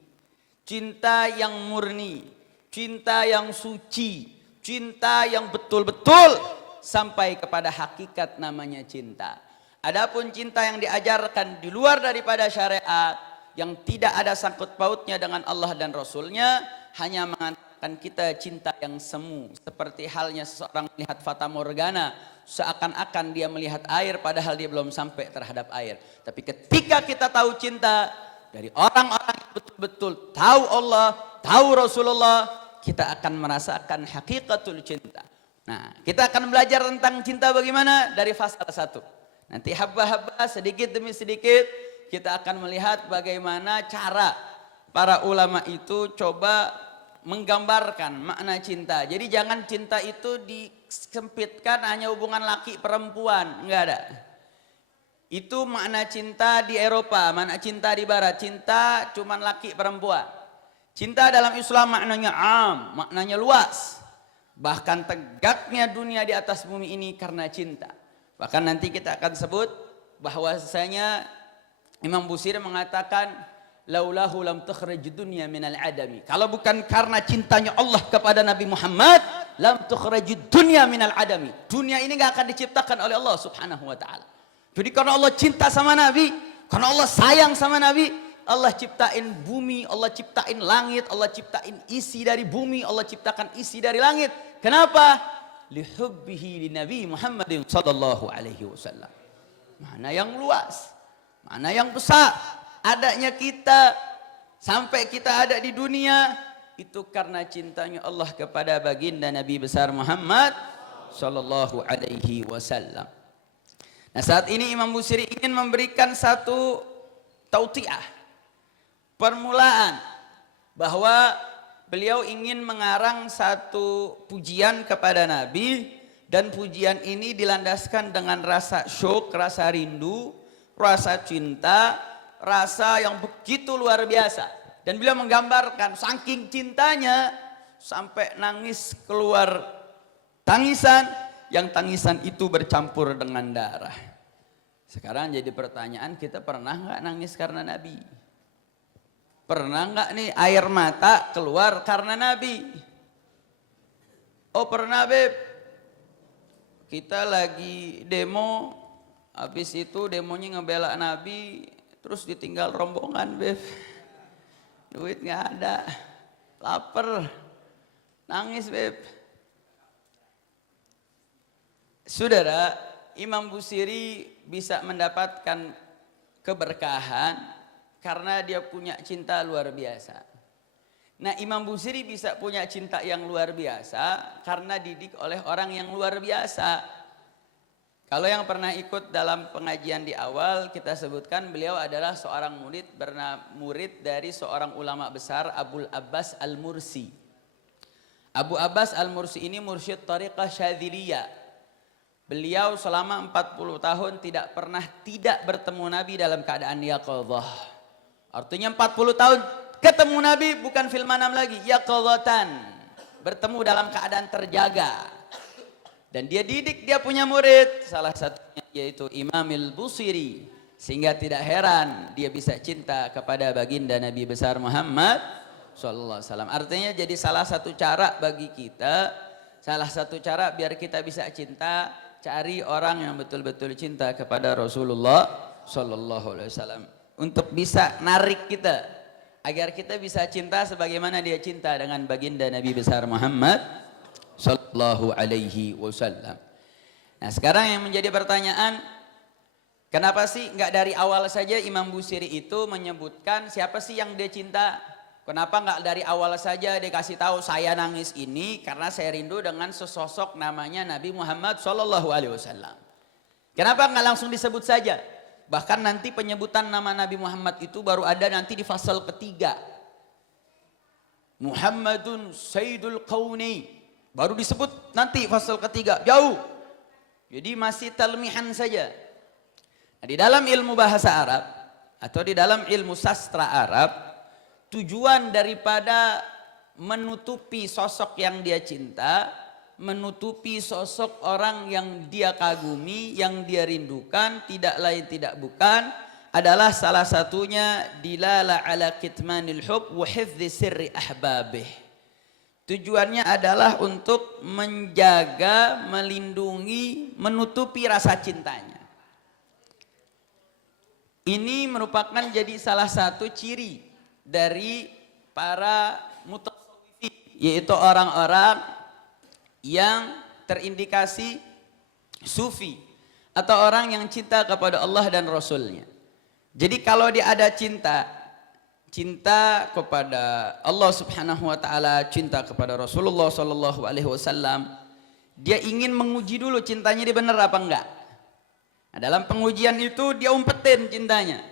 cinta yang murni, cinta yang suci, cinta yang betul-betul sampai kepada hakikat namanya cinta. Adapun cinta yang diajarkan di luar daripada syariat, yang tidak ada sangkut pautnya dengan Allah dan Rasulnya, hanya mengatakan kita cinta yang semu. Seperti halnya seseorang melihat fata morgana, seakan-akan dia melihat air padahal dia belum sampai terhadap air. Tapi ketika kita tahu cinta dari orang-orang yang betul-betul tahu Allah, tahu Rasulullah, kita akan merasakan hakikatul cinta. Nah, kita akan belajar tentang cinta bagaimana dari fasal 1. Nanti haba-haba sedikit demi sedikit kita akan melihat bagaimana cara para ulama itu coba menggambarkan makna cinta. Jadi jangan cinta itu disempitkan hanya hubungan laki perempuan, enggak ada. Itu makna cinta di Eropa, makna cinta di Barat, cinta cuman laki perempuan. Cinta dalam Islam maknanya maknanya luas. Bahkan tegaknya dunia di atas bumi ini karena cinta. Bahkan nanti kita akan sebut bahwasanya Imam Busiri mengatakan laulahu lam tukhrij dunya minal adami. Kalau bukan karena cintanya Allah kepada Nabi Muhammad, lam tukhrij dunya minal adami. Dunia ini enggak akan diciptakan oleh Allah Subhanahu wa taala. Jadi karena Allah cinta sama Nabi, karena Allah sayang sama Nabi, Allah ciptain bumi, Allah ciptain langit, Allah ciptain isi dari bumi, Allah ciptakan isi dari langit. Kenapa? Lihubbihi li Nabi Muhammadin sallallahu alaihi wasallam. Mana yang luas, mana yang besar adanya kita sampai kita ada di dunia itu karena cintanya Allah kepada baginda Nabi besar Muhammad sallallahu alaihi wasallam. Nah, saat ini Imam Busiri ingin memberikan satu tautiah, permulaan, bahwa beliau ingin mengarang satu pujian kepada Nabi, dan pujian ini dilandaskan dengan rasa syuk, rasa rindu, rasa cinta, rasa yang begitu luar biasa. Dan beliau menggambarkan saking cintanya sampai nangis keluar tangisan, yang tangisan itu bercampur dengan darah. Sekarang jadi pertanyaan, kita pernah nggak nangis karena Nabi? Pernah nggak nih air mata keluar karena Nabi? Oh pernah Beb. Kita lagi demo, habis itu demonya ngebela Nabi, terus ditinggal rombongan Beb. Duit nggak ada, lapar, nangis Beb. Saudara, Imam Busiri bisa mendapatkan keberkahan karena dia punya cinta luar biasa. Nah, Imam Busiri bisa punya cinta yang luar biasa karena didik oleh orang yang luar biasa. Kalau yang pernah ikut dalam pengajian di awal, kita sebutkan beliau adalah seorang murid dari seorang ulama besar, Abul Abbas Al-Mursi. Abu Abbas Al-Mursi ini mursyid Thariqah Syadziliyah. Beliau selama 40 tahun tidak pernah tidak bertemu Nabi dalam keadaan yaqadhah. Artinya 40 tahun ketemu Nabi bukan fil manam lagi, yaqadhatan. Bertemu dalam keadaan terjaga. Dan dia didik, dia punya murid, salah satunya yaitu Imam Al-Busiri. Sehingga tidak heran dia bisa cinta kepada baginda Nabi besar Muhammad sallallahu alaihi wasallam. Artinya jadi salah satu cara bagi kita, salah satu cara biar kita bisa cinta, cari orang yang betul-betul cinta kepada Rasulullah sallallahu alaihi wasallam untuk bisa narik kita agar kita bisa cinta sebagaimana dia cinta dengan baginda Nabi besar Muhammad sallallahu alaihi wasallam. Nah, sekarang yang menjadi pertanyaan, kenapa sih enggak dari awal saja Imam Busiri itu menyebutkan siapa sih yang dia cinta? Kenapa enggak dari awal saja dia kasih tahu saya nangis ini karena saya rindu dengan sesosok namanya Nabi Muhammad sallallahu alaihi wasallam. Kenapa enggak langsung disebut saja? Bahkan nanti penyebutan nama Nabi Muhammad itu baru ada nanti di fasal ketiga. Muhammadun Sayyidul Qawni. Baru disebut nanti fasal ketiga. Jauh. Jadi masih talmihan saja. Nah, di dalam ilmu bahasa Arab atau di dalam ilmu sastra Arab, tujuan daripada menutupi sosok yang dia cinta, menutupi sosok orang yang dia kagumi, yang dia rindukan, tidak lain tidak bukan adalah salah satunya dilala ala kitmanil hub wa hifdzi sirri ahbabih. Tujuannya adalah untuk menjaga, melindungi, menutupi rasa cintanya. Ini merupakan jadi salah satu ciri dari para mutasawwifin, yaitu orang-orang yang terindikasi sufi atau orang yang cinta kepada Allah dan Rasulnya. Jadi kalau dia ada cinta kepada Allah Subhanahu wa taala, cinta kepada Rasulullah sallallahu alaihi wasallam, dia ingin menguji dulu cintanya dia benar apa enggak. Nah, dalam pengujian itu dia umpetin cintanya.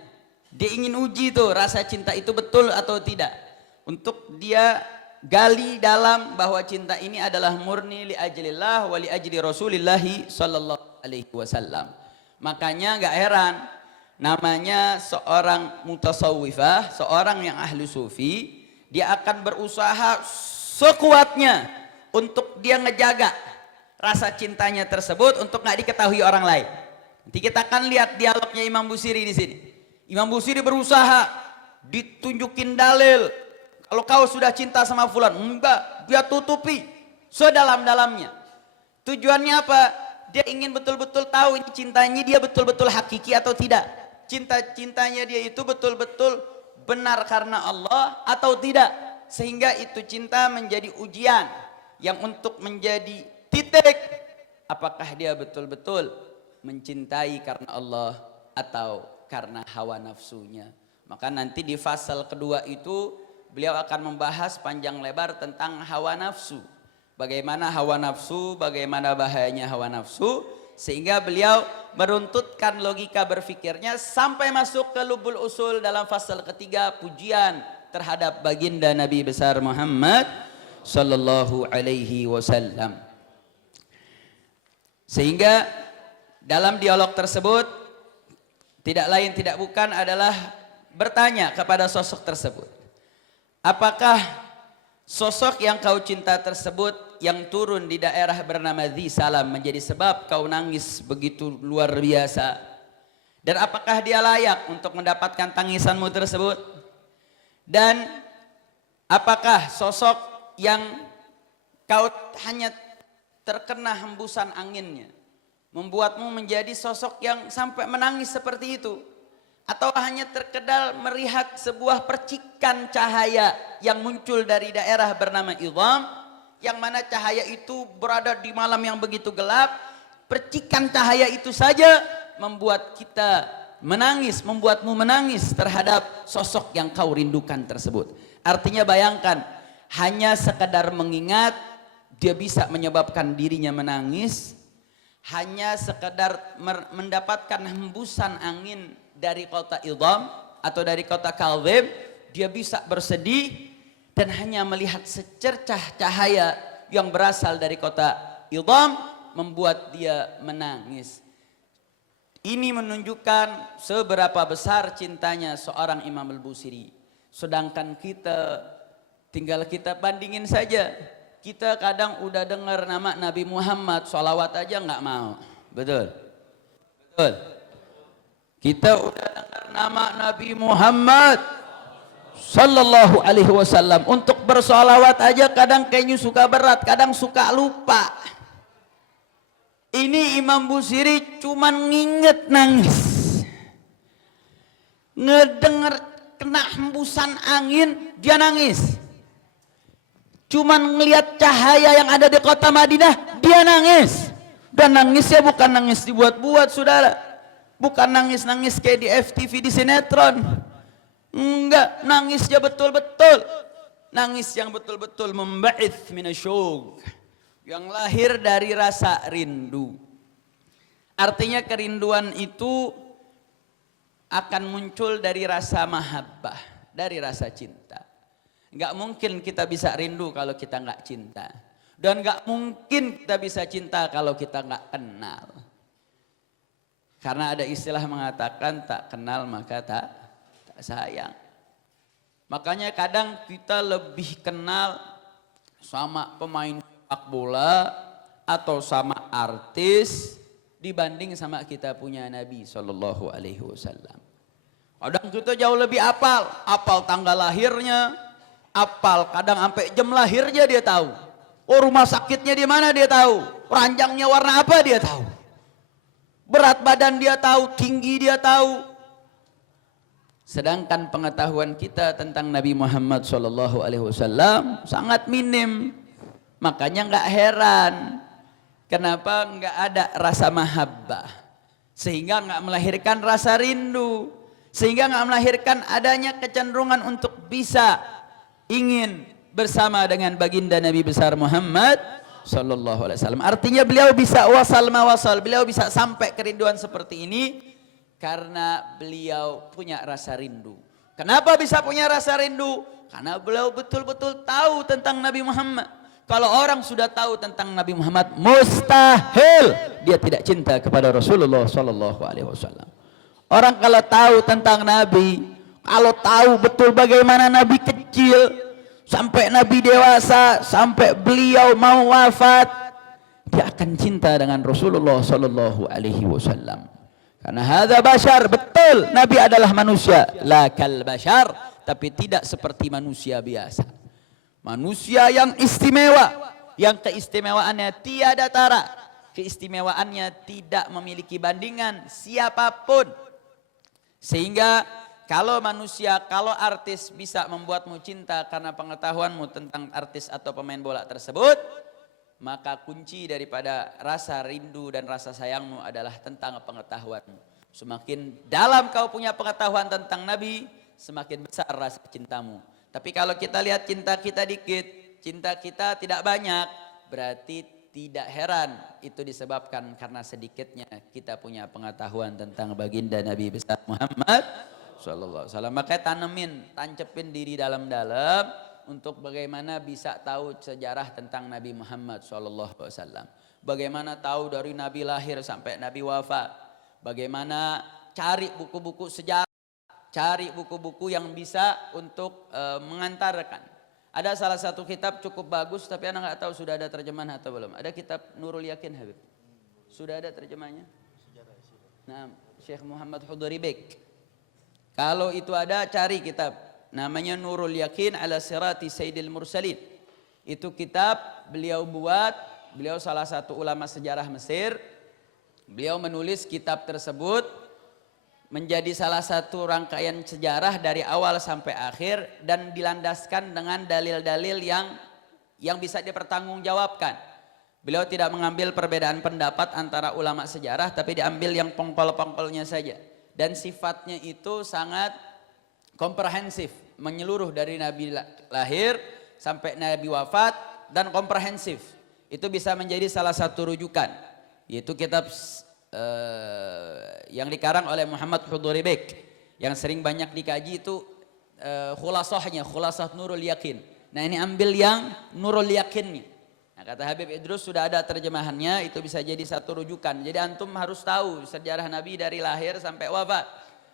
Dia ingin uji tuh rasa cinta itu betul atau tidak. Untuk dia gali dalam bahwa cinta ini adalah murni li ajlillah wa li ajli Rasulillahi sallallahu alaihi wasallam. Makanya enggak heran namanya seorang mutasawwifah, seorang yang ahli sufi, dia akan berusaha sekuatnya untuk dia ngejaga rasa cintanya tersebut untuk nggak diketahui orang lain. Nanti kita akan lihat dialognya Imam Busiri di sini. Imam Busiri berusaha ditunjukin dalil. Kalau kau sudah cinta sama fulan, enggak, dia tutupi sedalam-dalamnya. Tujuannya apa? Dia ingin betul-betul tahu ini cintanya dia betul-betul hakiki atau tidak. Cintanya dia itu betul-betul benar karena Allah atau tidak. Sehingga itu cinta menjadi ujian yang untuk menjadi titik. Apakah dia betul-betul mencintai karena Allah atau karena hawa nafsunya. Maka nanti di fasal kedua itu beliau akan membahas panjang lebar tentang hawa nafsu. Bagaimana hawa nafsu, bagaimana bahayanya hawa nafsu. Sehingga beliau meruntutkan logika berfikirnya sampai masuk ke lubul usul dalam fasal ketiga, pujian terhadap baginda Nabi besar Muhammad sallallahu alaihi wasallam. Sehingga dalam dialog tersebut tidak lain tidak bukan adalah bertanya kepada sosok tersebut. Apakah sosok yang kau cinta tersebut yang turun di daerah bernama Dhi Salam menjadi sebab kau nangis begitu luar biasa? Dan apakah dia layak untuk mendapatkan tangisanmu tersebut? Dan apakah sosok yang kau hanya terkena hembusan anginnya membuatmu menjadi sosok yang sampai menangis seperti itu? Atau hanya terkedal melihat sebuah percikan cahaya yang muncul dari daerah bernama Idham, yang mana cahaya itu berada di malam yang begitu gelap, percikan cahaya itu saja membuat kita menangis, membuatmu menangis terhadap sosok yang kau rindukan tersebut. Artinya bayangkan, hanya sekedar mengingat dia bisa menyebabkan dirinya menangis, hanya sekedar mendapatkan hembusan angin dari kota Idham atau dari kota Kalzim, dia bisa bersedih dan hanya melihat secercah cahaya yang berasal dari kota Idham membuat dia menangis. Ini menunjukkan seberapa besar cintanya seorang Imam Al-Busiri. Sedangkan kita tinggal kita bandingin saja. Kita kadang udah dengar nama Nabi Muhammad, sholawat aja nggak mau. Betul? Betul. Kita udah dengar nama Nabi Muhammad sallallahu alaihi wasallam, untuk bersolawat aja kadang kayaknya suka berat, kadang suka lupa. Ini Imam Busiri cuman nginget nangis. Ngedenger kena hembusan angin dia nangis. Cuman ngelihat cahaya yang ada di kota Madinah dia nangis. Dan nangisnya bukan nangis dibuat-buat, saudara. Bukan nangis-nangis kayak di FTV di sinetron. Enggak, nangisnya betul-betul. Nangis yang betul-betul memba'ith minasyuq. Yang lahir dari rasa rindu. Artinya kerinduan itu akan muncul dari rasa mahabbah, dari rasa cinta. Enggak mungkin kita bisa rindu kalau kita enggak cinta. Dan enggak mungkin kita bisa cinta kalau kita enggak kenal. Karena ada istilah mengatakan tak kenal maka tak sayang. Makanya kadang kita lebih kenal sama pemain sepak bola atau sama artis dibanding sama kita punya Nabi Shallallahu Alaihi Wasallam. Kadang kita jauh lebih apal tanggal lahirnya, apal kadang sampai jam lahirnya dia tahu. Oh rumah sakitnya di mana dia tahu, ranjangnya warna apa dia tahu, berat badan dia tahu, tinggi dia tahu. Sedangkan pengetahuan kita tentang Nabi Muhammad Shallallahu Alaihi Wasallam sangat minim. Makanya nggak heran kenapa nggak ada rasa mahabbah, sehingga nggak melahirkan rasa rindu, sehingga nggak melahirkan adanya kecenderungan untuk bisa ingin bersama dengan baginda Nabi besar Muhammad Sallallahu Alaihi Wasallam. Artinya beliau bisa wasal mawasal, beliau bisa sampai kerinduan seperti ini karena beliau punya rasa rindu. Kenapa bisa punya rasa rindu? Karena beliau betul-betul tahu tentang Nabi Muhammad. Kalau orang sudah tahu tentang Nabi Muhammad, mustahil dia tidak cinta kepada Rasulullah Sallallahu Alaihi Wasallam. Orang kalau tahu tentang Nabi, kalau tahu betul bagaimana Nabi kecil sampai Nabi dewasa, sampai beliau mau wafat, dia akan cinta dengan Rasulullah Sallallahu Alaihi Wasallam. Karena hadza bashar, betul Nabi adalah manusia, la kal bashar, tapi tidak seperti manusia biasa. Manusia yang istimewa, yang keistimewaannya tiada tara, keistimewaannya tidak memiliki bandingan siapapun. Sehingga kalau manusia, kalau artis bisa membuatmu cinta karena pengetahuanmu tentang artis atau pemain bola tersebut, maka kunci daripada rasa rindu dan rasa sayangmu adalah tentang pengetahuanmu. Semakin dalam kau punya pengetahuan tentang Nabi, semakin besar rasa cintamu. Tapi kalau kita lihat cinta kita dikit, cinta kita tidak banyak, berarti tidak heran itu disebabkan karena sedikitnya kita punya pengetahuan tentang baginda Nabi besar Muhammad Sallallahu Alaihi Wasallam. Makanya tancepin diri dalam-dalam untuk bagaimana bisa tahu sejarah tentang Nabi Muhammad Sallallahu Alaihi Wasallam. Bagaimana tahu dari Nabi lahir sampai Nabi wafat. Bagaimana cari buku-buku sejarah. Cari buku-buku yang bisa untuk mengantarkan. Ada salah satu kitab cukup bagus tapi anak nggak tahu sudah ada terjemahan atau belum. Ada kitab Nurul Yakin Habib. Sudah ada terjemahnya? Nah, Syekh Muhammad Hudhuri Bek. Kalau itu ada cari kitab. Namanya Nurul Yakin ala Sirati Sayyidil Mursalin. Itu kitab beliau buat, beliau salah satu ulama sejarah Mesir. Beliau menulis kitab tersebut menjadi salah satu rangkaian sejarah dari awal sampai akhir dan dilandaskan dengan dalil-dalil yang bisa dipertanggungjawabkan. Beliau tidak mengambil perbedaan pendapat antara ulama sejarah tapi diambil yang pongkol-pongkolnya saja. Dan sifatnya itu sangat komprehensif, menyeluruh dari Nabi lahir sampai Nabi wafat dan komprehensif. Itu bisa menjadi salah satu rujukan, yaitu kitab yang dikarang oleh Muhammad Hudhuri Bek yang sering banyak dikaji itu khulasahnya, khulasah Nurul Yakin. Nah ini ambil yang Nurul Yakin nih. Nah kata Habib Idrus sudah ada terjemahannya, itu bisa jadi satu rujukan. Jadi antum harus tahu sejarah Nabi dari lahir sampai wafat.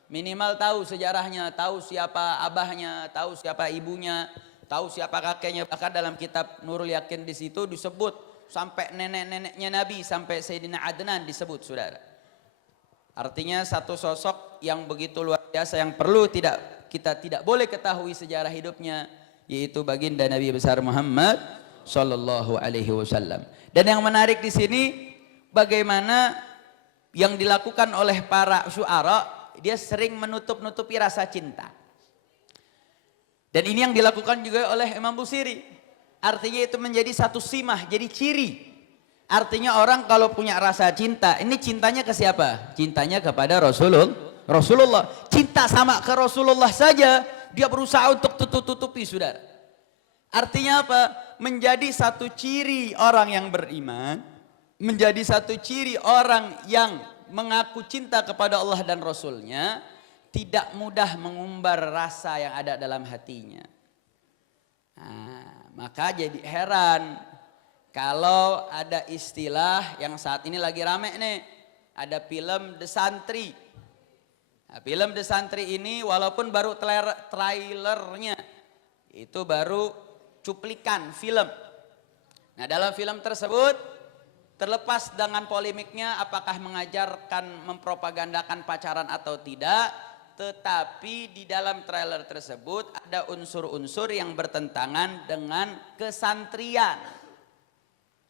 Minimal tahu sejarahnya, tahu siapa abahnya, tahu siapa ibunya, tahu siapa kakeknya. Bahkan dalam kitab Nurul Yakin di situ disebut sampai nenek-neneknya Nabi, sampai Sayyidina Adnan disebut, saudara. Artinya satu sosok yang begitu luar biasa yang perlu kita tidak boleh ketahui sejarah hidupnya, yaitu baginda Nabi besar Muhammad Sallallahu Alaihi Wasallam. Dan yang menarik di sini bagaimana yang dilakukan oleh para syuara, dia sering menutup-nutupi rasa cinta. Dan ini yang dilakukan juga oleh Imam Busiri. Artinya itu menjadi satu simah, jadi ciri. Artinya orang kalau punya rasa cinta, ini cintanya ke siapa? Cintanya kepada Rasulullah. Cinta sama ke Rasulullah saja, dia berusaha untuk tutup-tutupi, saudara. Artinya apa? Menjadi satu ciri orang yang beriman, menjadi satu ciri orang yang mengaku cinta kepada Allah dan Rasulnya, tidak mudah mengumbar rasa yang ada dalam hatinya. Nah, maka jadi heran kalau ada istilah yang saat ini lagi rame nih, ada film The Santri. Nah, film The Santri ini walaupun baru trailernya, itu baru cuplikan film. Nah, dalam film tersebut terlepas dengan polemiknya apakah mengajarkan mempropagandakan pacaran atau tidak, tetapi di dalam trailer tersebut ada unsur-unsur yang bertentangan dengan kesantrian.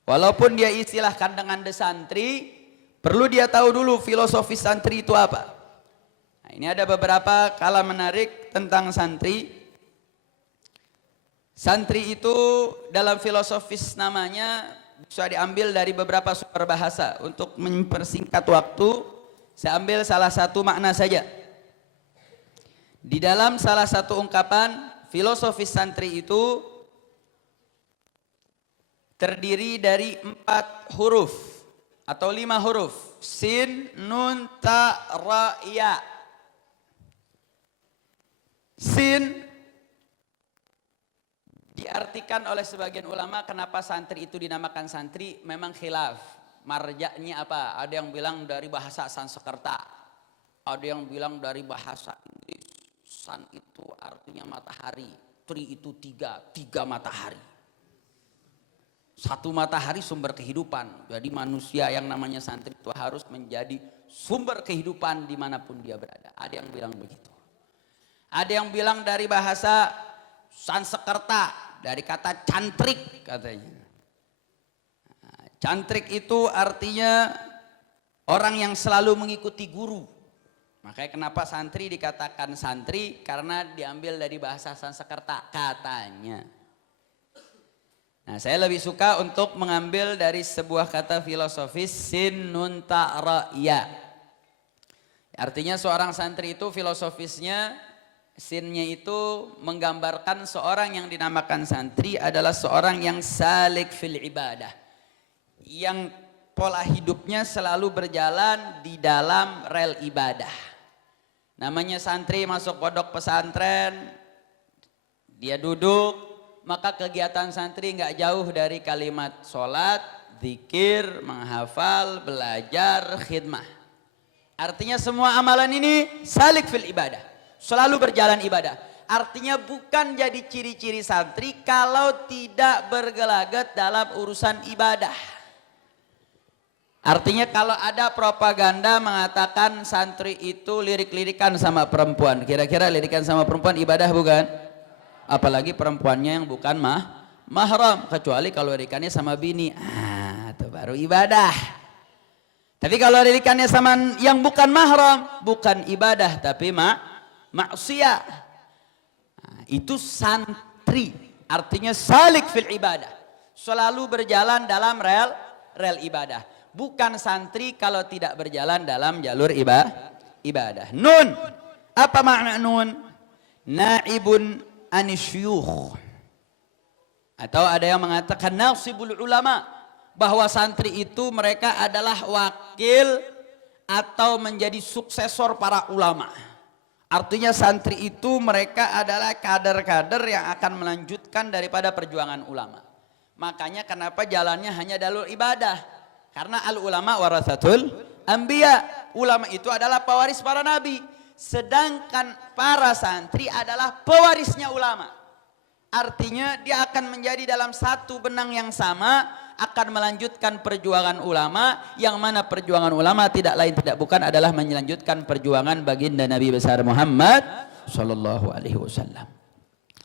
Walaupun dia istilahkan dengan The Santri, perlu dia tahu dulu filosofi santri itu apa. Nah, ini ada beberapa kala menarik tentang santri. Santri itu dalam filosofis namanya bisa diambil dari beberapa sumber bahasa. Untuk mempersingkat waktu, saya ambil salah satu makna saja. Di dalam salah satu ungkapan, filosofis santri itu terdiri dari 4 huruf atau 5 huruf. Sin, nun, ta, ra, ya. Sin diartikan oleh sebagian ulama kenapa santri itu dinamakan santri, memang khilaf. Marja'nya apa? Ada yang bilang dari bahasa Sanskerta, ada yang bilang dari bahasa Inggris. Sun itu artinya matahari, tri itu tiga matahari. Satu matahari sumber kehidupan. Jadi manusia yang namanya santri itu harus menjadi sumber kehidupan dimanapun dia berada. Ada yang bilang begitu. Ada yang bilang dari bahasa Sanskerta, dari kata cantrik katanya. Cantrik itu artinya orang yang selalu mengikuti guru. Makanya kenapa santri dikatakan santri, karena diambil dari bahasa Sanskerta katanya. Nah, saya lebih suka untuk mengambil dari sebuah kata filosofis sin nun ta ra ya. Artinya seorang santri itu filosofisnya, sinnya itu menggambarkan seorang yang dinamakan santri adalah seorang yang salik fil ibadah, yang pola hidupnya selalu berjalan di dalam rel ibadah. Namanya santri masuk pondok pesantren, dia duduk, maka kegiatan santri nggak jauh dari kalimat sholat, zikir, menghafal, belajar, khidmah. Artinya semua amalan ini salik fil ibadah, selalu berjalan ibadah. Artinya bukan jadi ciri-ciri santri kalau tidak bergelagat dalam urusan ibadah. Artinya kalau ada propaganda mengatakan santri itu lirik-lirikan sama perempuan, kira-kira lirikan sama perempuan ibadah bukan? Apalagi perempuannya yang bukan mahram, kecuali kalau lirikannya sama bini, itu baru ibadah. Tapi kalau lirikannya sama yang bukan mahram, bukan ibadah tapi maksiat. Itu santri, artinya salik fil ibadah, selalu berjalan dalam rel ibadah. Bukan santri kalau tidak berjalan dalam jalur ibadah. Nun, apa makna nun? Naibun anisyuh. Atau ada yang mengatakan nasibul ulama, bahwa santri itu mereka adalah wakil atau menjadi suksesor para ulama. Artinya santri itu mereka adalah kader-kader yang akan melanjutkan daripada perjuangan ulama. Makanya kenapa jalannya hanya jalur ibadah? Karena al ulama warasatul anbiya. Ulama itu adalah pewaris para nabi. Sedangkan para santri adalah pewarisnya ulama. Artinya dia akan menjadi dalam satu benang yang sama, akan melanjutkan perjuangan ulama, yang mana perjuangan ulama tidak lain tidak bukan adalah melanjutkan perjuangan baginda Nabi besar Muhammad sallallahu alaihi wasallam.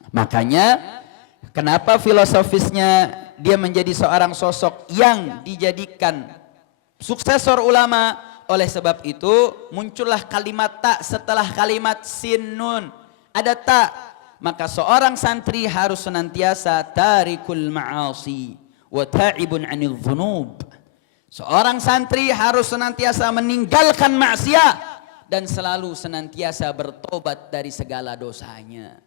Makanya kenapa filosofisnya dia menjadi seorang sosok yang dijadikan suksesor ulama, oleh sebab itu muncullah kalimat tak setelah kalimat sin nun, ada tak. Maka seorang santri harus senantiasa tarikul ma'asi wa ta'ibun 'anil dhunub. Seorang santri harus senantiasa meninggalkan maksiat dan selalu senantiasa bertobat dari segala dosanya.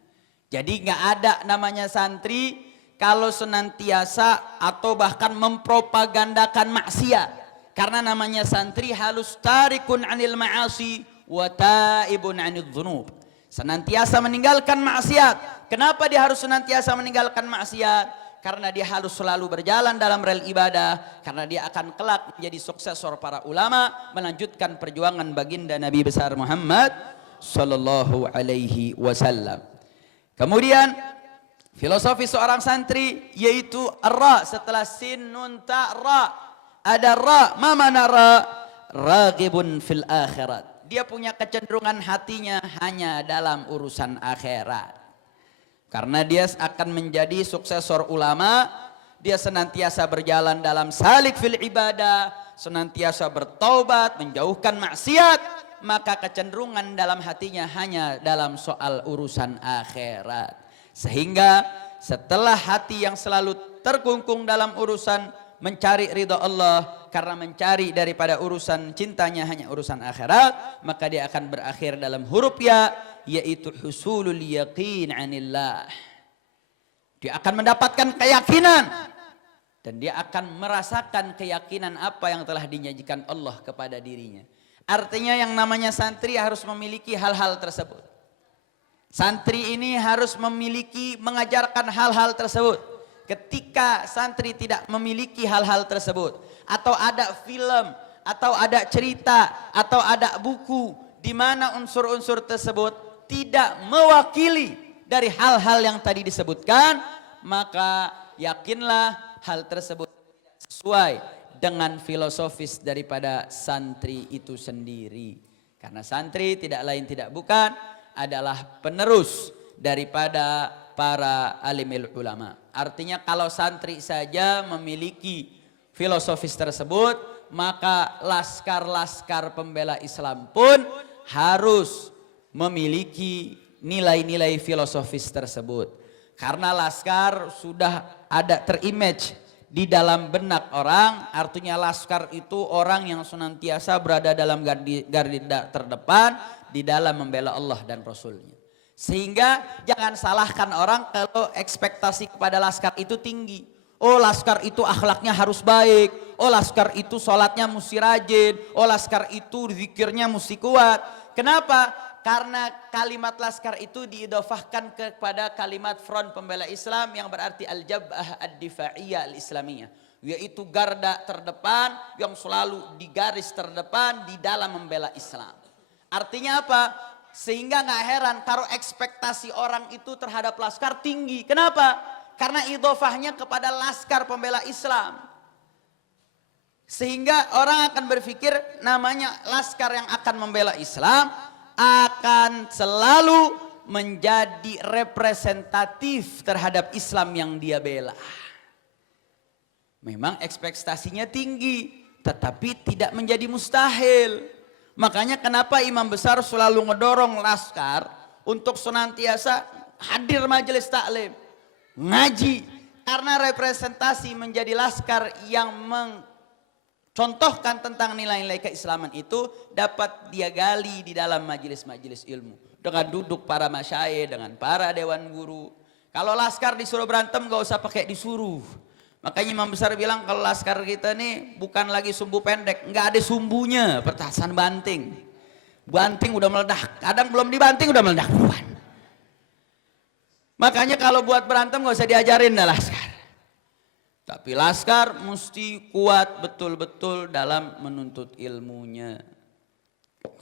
Jadi nggak ada namanya santri kalau senantiasa atau bahkan mempropagandakan maksiat. Karena namanya santri harus tarikun 'anil ma'asi wa taibun 'anidz dzunub. Senantiasa meninggalkan maksiat. Kenapa dia harus senantiasa meninggalkan maksiat? Karena dia harus selalu berjalan dalam rel ibadah. Karena dia akan kelak menjadi suksesor para ulama, melanjutkan perjuangan baginda Nabi besar Muhammad sallallahu alaihi wasallam. Kemudian filosofi seorang santri yaitu ra, setelah sin nun ta ra ada ra. Ma mana ra? Raghibun fil akhirat. Dia punya kecenderungan hatinya hanya dalam urusan akhirat. Karena dia akan menjadi suksesor ulama, dia senantiasa berjalan dalam salik fil ibadah, senantiasa bertaubat, menjauhkan maksiat, maka kecenderungan dalam hatinya hanya dalam soal urusan akhirat. Sehingga setelah hati yang selalu terkungkung dalam urusan mencari ridha Allah, karena mencari daripada urusan cintanya hanya urusan akhirat, maka dia akan berakhir dalam huruf ya, yaitu husulul yaqin anillah. Dia akan mendapatkan keyakinan dan dia akan merasakan keyakinan apa yang telah dijanjikan Allah kepada dirinya. Artinya yang namanya santri harus memiliki hal-hal tersebut. Santri ini harus memiliki, mengajarkan hal-hal tersebut. Ketika santri tidak memiliki hal-hal tersebut, atau ada film, atau ada cerita, atau ada buku di mana unsur-unsur tersebut tidak mewakili dari hal-hal yang tadi disebutkan, maka yakinlah hal tersebut sesuai dengan filosofis daripada santri itu sendiri. Karena santri tidak lain tidak bukan adalah penerus daripada para alimil ulama. Artinya kalau santri saja memiliki filosofis tersebut, maka laskar-laskar pembela Islam pun harus memiliki nilai-nilai filosofis tersebut. Karena laskar sudah ada terimage di dalam benak orang, artinya laskar itu orang yang senantiasa berada dalam garda terdepan di dalam membela Allah dan Rasulnya. Sehingga jangan salahkan orang kalau ekspektasi kepada laskar itu tinggi. Oh laskar itu akhlaknya harus baik, oh laskar itu sholatnya mesti rajin, oh laskar itu zikirnya mesti kuat. Kenapa? Karena kalimat laskar itu diidofahkan kepada kalimat front pembela Islam yang berarti al-jab'ah ad-difa'iyah al-islamiyah. Yaitu garda terdepan yang selalu di garis terdepan di dalam membela Islam. Artinya apa? Sehingga gak heran kalau ekspektasi orang itu terhadap laskar tinggi. Kenapa? Karena idofahnya kepada laskar pembela Islam. Sehingga orang akan berpikir namanya laskar yang akan membela Islam akan selalu menjadi representatif terhadap Islam yang dia bela. Memang ekspektasinya tinggi, tetapi tidak menjadi mustahil. Makanya kenapa imam besar selalu ngedorong laskar untuk senantiasa hadir majelis taklim, ngaji. Karena representasi menjadi laskar yang contohkan tentang nilai-nilai keislaman itu dapat dia gali di dalam majelis-majelis ilmu. Dengan duduk para masyayikh, dengan para dewan guru. Kalau laskar disuruh berantem gak usah pakai disuruh. Makanya imam besar bilang kalau laskar kita nih bukan lagi sumbu pendek. Gak ada sumbunya, pertahanan banting. Banting udah meledak, kadang belum dibanting udah meledak duluan. Makanya kalau buat berantem gak usah diajarin dah laskar. Tapi laskar mesti kuat betul-betul dalam menuntut ilmunya.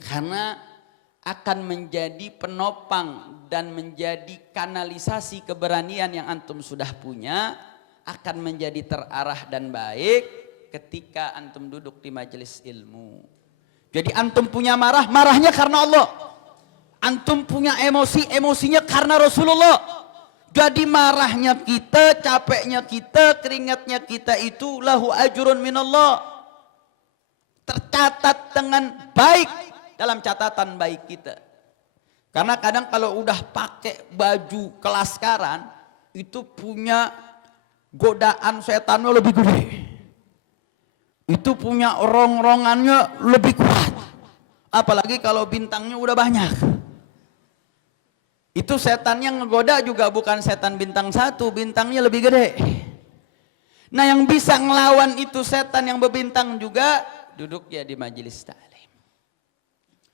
Karena akan menjadi penopang dan menjadi kanalisasi keberanian yang antum sudah punya. Akan menjadi terarah dan baik ketika antum duduk di majelis ilmu. Jadi antum punya marah, marahnya karena Allah. Antum punya emosi, emosinya karena Rasulullah. Jadi marahnya kita, capeknya kita, keringatnya kita itu lahu ajrun minallah. Tercatat dengan baik dalam catatan baik kita. Karena kadang kalau udah pakai baju kelaskaran itu punya godaan setannya lebih gede. Itu punya rong-rongannya lebih kuat. Apalagi kalau bintangnya udah banyak. Itu setan yang ngegoda juga bukan setan bintang satu, bintangnya lebih gede. Nah yang bisa ngelawan itu setan yang berbintang juga duduk ya di majelis ta'lim.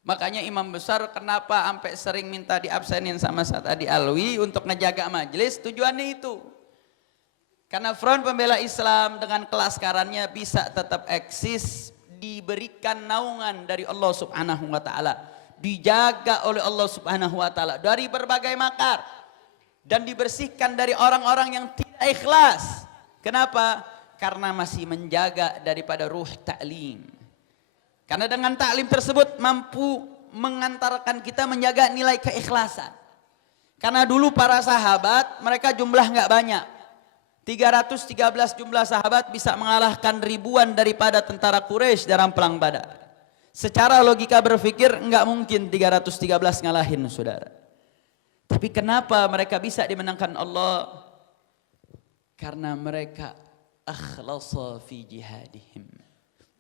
Makanya imam besar kenapa sampai sering minta diabsenin sama Ustaz Adi Alwi untuk ngejaga majelis, tujuannya itu. Karena Front Pembela Islam dengan kelaskarannya bisa tetap eksis, diberikan naungan dari Allah Subhanahu wa taala, dijaga oleh Allah Subhanahu wa taala dari berbagai makar dan dibersihkan dari orang-orang yang tidak ikhlas. Kenapa? Karena masih menjaga daripada ruh ta'lim. Karena dengan taklim tersebut mampu mengantarkan kita menjaga nilai keikhlasan. Karena dulu para sahabat mereka jumlah nggak banyak. 313 jumlah sahabat bisa mengalahkan ribuan daripada tentara Quraisy dalam perang Badar. Secara logika berpikir nggak mungkin 313 ngalahin saudara. Tapi kenapa mereka bisa dimenangkan Allah? Karena mereka akhlasa fi jihadihim.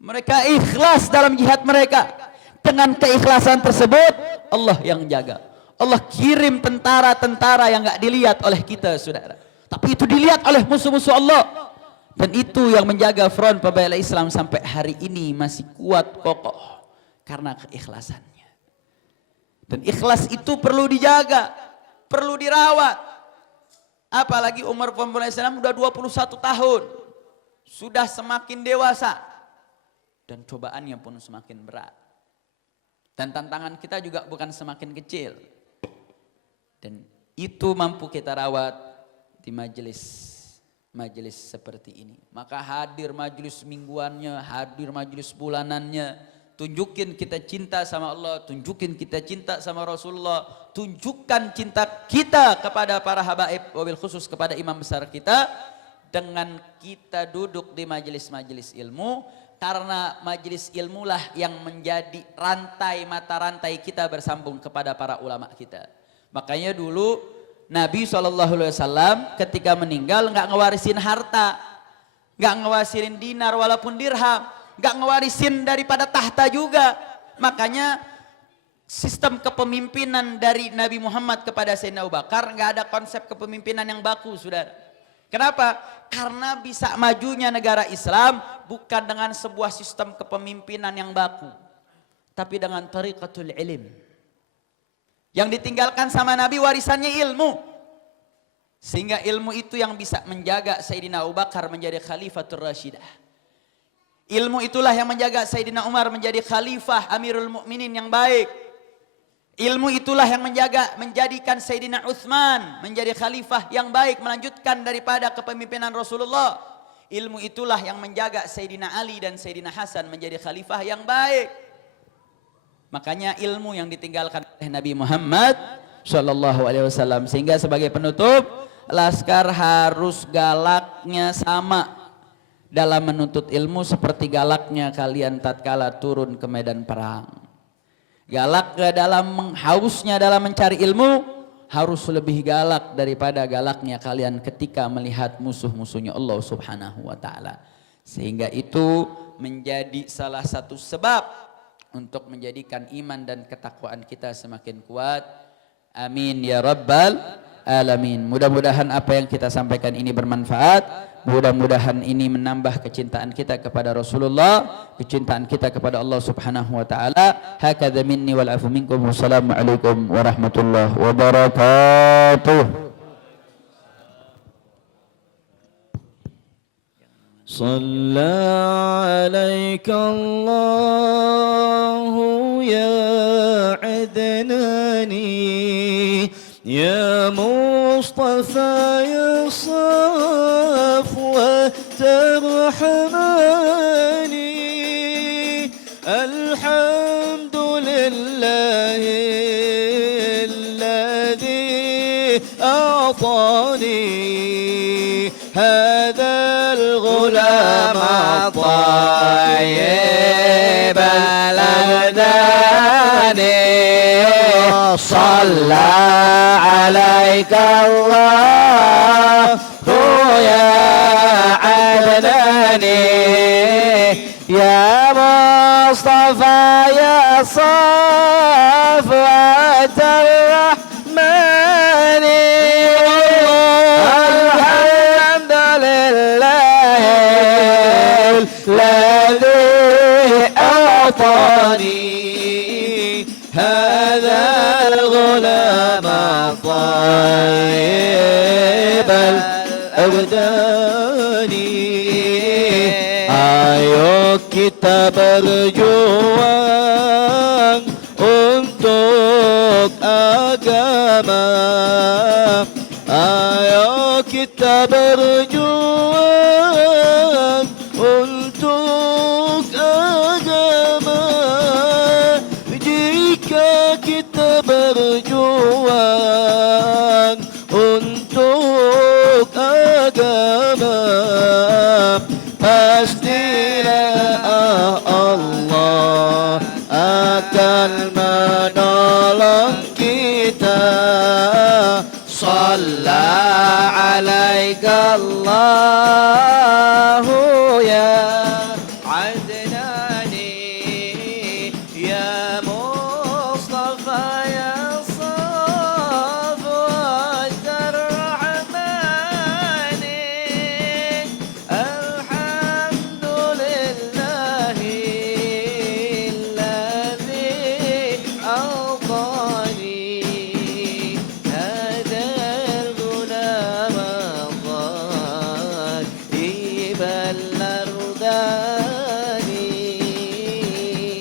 Mereka ikhlas dalam jihad mereka. Dengan keikhlasan tersebut Allah yang jaga. Allah kirim tentara-tentara yang gak dilihat oleh kita saudara. Tapi itu dilihat oleh musuh-musuh Allah. Dan itu yang menjaga Front Pembela Islam sampai hari ini masih kuat kokoh. Karena keikhlasannya. Dan ikhlas itu perlu dijaga. Perlu dirawat. Apalagi umur Pembela Islam udah 21 tahun. Sudah semakin dewasa. Dan cobaannya pun semakin berat. Dan tantangan kita juga bukan semakin kecil. Dan itu mampu kita rawat di majelis seperti ini. Maka hadir majelis mingguannya, hadir majelis bulanannya. Tunjukin kita cinta sama Allah, tunjukin kita cinta sama Rasulullah. Tunjukkan cinta kita kepada para habaib, wabil khusus kepada imam besar kita. Dengan kita duduk di majelis-majelis ilmu. Karena majelis ilmulah yang menjadi rantai mata rantai kita bersambung kepada para ulama kita. Makanya dulu Nabi SAW ketika meninggal nggak ngewarisin harta, nggak ngewarisin dinar walaupun dirham, nggak ngewarisin daripada tahta juga. Makanya sistem kepemimpinan dari Nabi Muhammad kepada Sayyidina Abu Bakar nggak ada konsep kepemimpinan yang baku, saudara. Kenapa? Karena bisa majunya negara Islam bukan dengan sebuah sistem kepemimpinan yang baku. Tapi dengan tariqatul ilm. Yang ditinggalkan sama Nabi warisannya ilmu. Sehingga ilmu itu yang bisa menjaga Sayyidina Abu Bakar menjadi Khalifatul Rashidah. Ilmu itulah yang menjaga Sayyidina Umar menjadi Khalifah Amirul Mukminin yang baik. Ilmu itulah yang menjadikan Sayyidina Utsman menjadi khalifah yang baik, melanjutkan daripada kepemimpinan Rasulullah. Ilmu itulah yang menjaga Sayyidina Ali dan Sayyidina Hasan menjadi khalifah yang baik. Makanya ilmu yang ditinggalkan oleh Nabi Muhammad SAW. Sehingga sebagai penutup, laskar harus galaknya sama dalam menuntut ilmu seperti galaknya kalian tatkala turun ke medan perang. Galak dalam hausnya dalam mencari ilmu harus lebih galak daripada galaknya kalian ketika melihat musuh-musuhnya Allah Subhanahu wa taala. Sehingga itu menjadi salah satu sebab untuk menjadikan iman dan ketakwaan kita semakin kuat. Amin ya rabbal alamin. Mudah-mudahan apa yang kita sampaikan ini bermanfaat. Mudah-mudahan ini menambah kecintaan kita kepada Rasulullah, kecintaan kita kepada Allah Subhanahu wa taala. Hakadza minni wal afu minkum. Wassalamualaikum warahmatullahi wabarakatuh. Shalla 'alaika Allahu ya adnani ya Mustafa ya Safwa tarhamani. Alhamdulillahi alladhi a'tani هذا الغلام الطيب الأداني صلى عليك الله يا عدناني يا مصطفى يا صفوة الرحمن. الحمد لله الذي madani. Ayo kita berjuang untuk agama. Ayo kita berjuang untuk agama. Jika kita berjuang untuk agama, pastilah Allah akan menolong kita. Shalla alaika Allahu ya Adnani, ya Mustafa ya Safwat ar-Rahmani. Alhamdulillahi alladhi awqani hada al-ghulam al-ghaib al-ardani.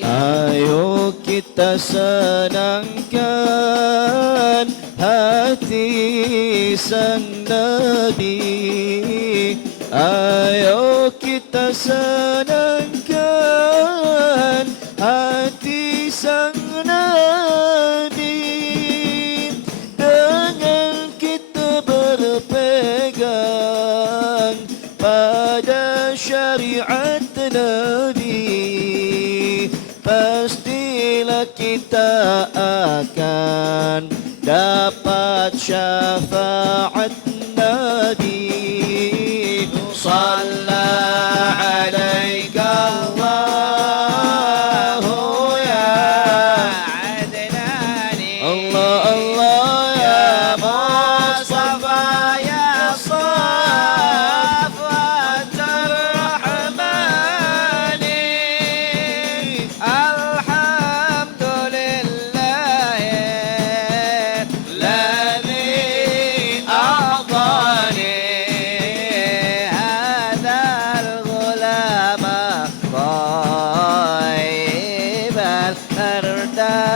Ayo kita senangkan hati sang Nabi. Ayo kita senangkan hati sang Nabi dengan kita berpegang pada syariat Nabi. Pastilah kita akan dapat syafaat Nabi. Shalla alaika Allahu ya Adnani. Allah Allah ya Mustafa ya Safwat ar-Rahmani. Alhamdulillahi alladhi a'tani hadha al-ghulam ghaib al-ardani.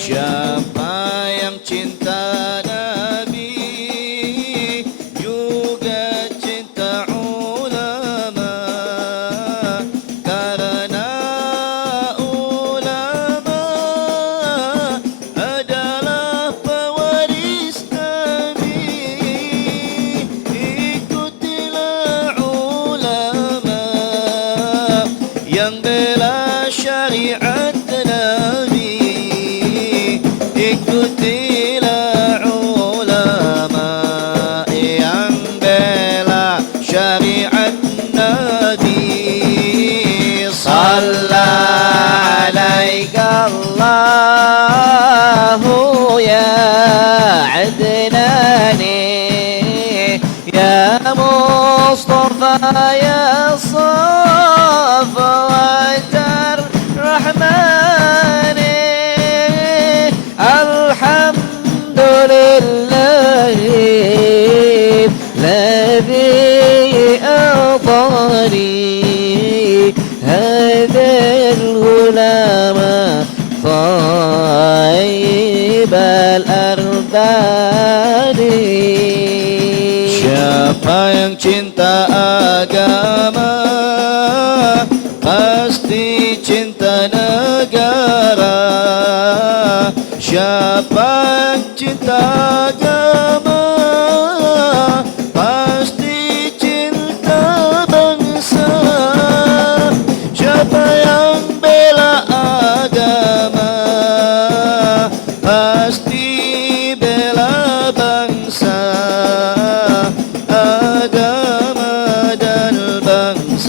Siapa yang cinta Nabi juga cinta ulama, karena ulama adalah pewaris Nabi. Ikutilah ulama yang bela syariat Nabi. Ikutilah ulama yang bela syariat Nabi. Shalla alaika Allahu ya Adnani, ya Mustafa ya Safwat ar-Rahmani. Alhamdulillahi alladhi a'tani hadha al-ghulam ghaib al-ardani. Siapa yang cinta agama pasti cinta negara. Siapa yang cinta agama pasti cinta bangsa. Siapa yang bela agama pasti bela bangsa, agama dan bangsa.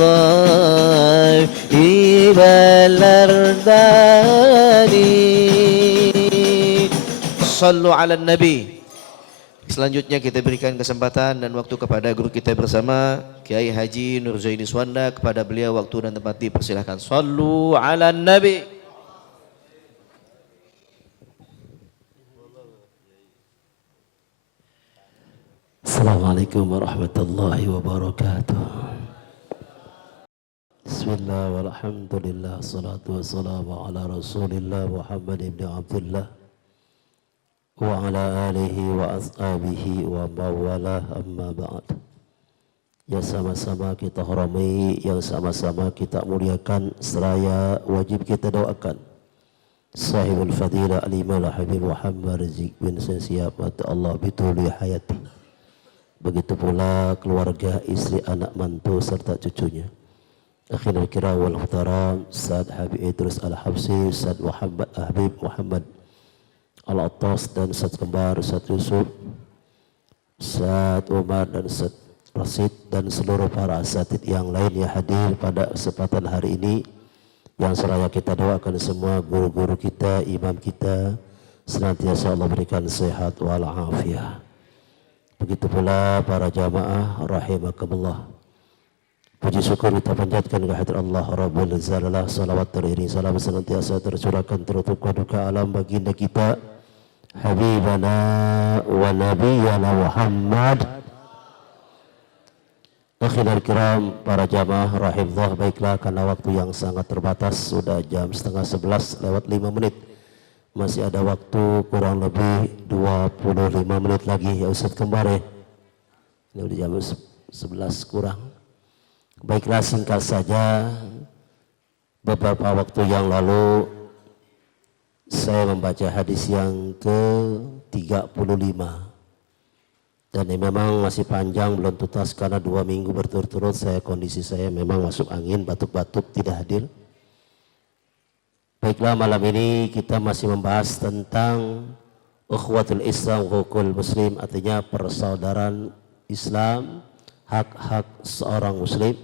صائب الأردان. Sallu ala nabi. Selanjutnya kita berikan kesempatan dan waktu kepada guru kita bersama Kiai Haji Nur Zaini Swanda. Kepada beliau waktu dan tempat dipersilahkan. Sallu ala nabi. Assalamualaikum warahmatullahi wabarakatuh. Bismillah walhamdulillah, salatu wassalamu ala rasulillah Muhammad ibn Abdullah wa ala alihi wa ashabihi wa mawalah, amma ba'd. Ya, sama-sama kita hormati, yang sama-sama kita muliakan, seraya wajib kita doakan sahibul fadilah al-imam Habib Muhammad Rizik bin Siap mata Allah bituli hayati. Begitu pula keluarga, istri, anak, mantu serta cucunya. Akhirul kiram wal muhtaram Ustaz Habib Idrus Al-Habsi, Ustaz Muhammad Habib Muhammad Al-Attas dan Ustaz Kembar, Ustaz Yusuf, Ustaz Umar dan Ustaz Rasid dan seluruh para asatid yang lain yang hadir pada kesempatan hari ini, yang seraya kita doakan semua guru-guru kita, imam kita, senantiasa Allah berikan sehat walafiat. Begitu pula para jamaah rahimakumullah. Puji syukur kita panjatkan kehadirat Allah Rabbul Zalalah. Salawat teriring salam senantiasa tercurahkan terutupkan duka alam baginda kita Habibana wa Nabiyana Muhammad. Akhirul kiram para jamaah rahimullah. Baiklah, karena waktu yang sangat terbatas, sudah jam 10:30 lewat 5 menit. Masih ada waktu kurang lebih 25 menit lagi ya Ustaz Kembar ya. Ini udah jam 11 kurang. Baiklah, singkat saja. Beberapa waktu yang lalu saya membaca hadis yang ke-35. Dan ini memang masih panjang, belum tuntas karena 2 minggu berturut-turut kondisi saya memang masuk angin, batuk-batuk, tidak hadir. Baiklah, malam ini kita masih membahas tentang ukhuwatul Islam, hukul muslim, artinya persaudaraan Islam, hak-hak seorang muslim.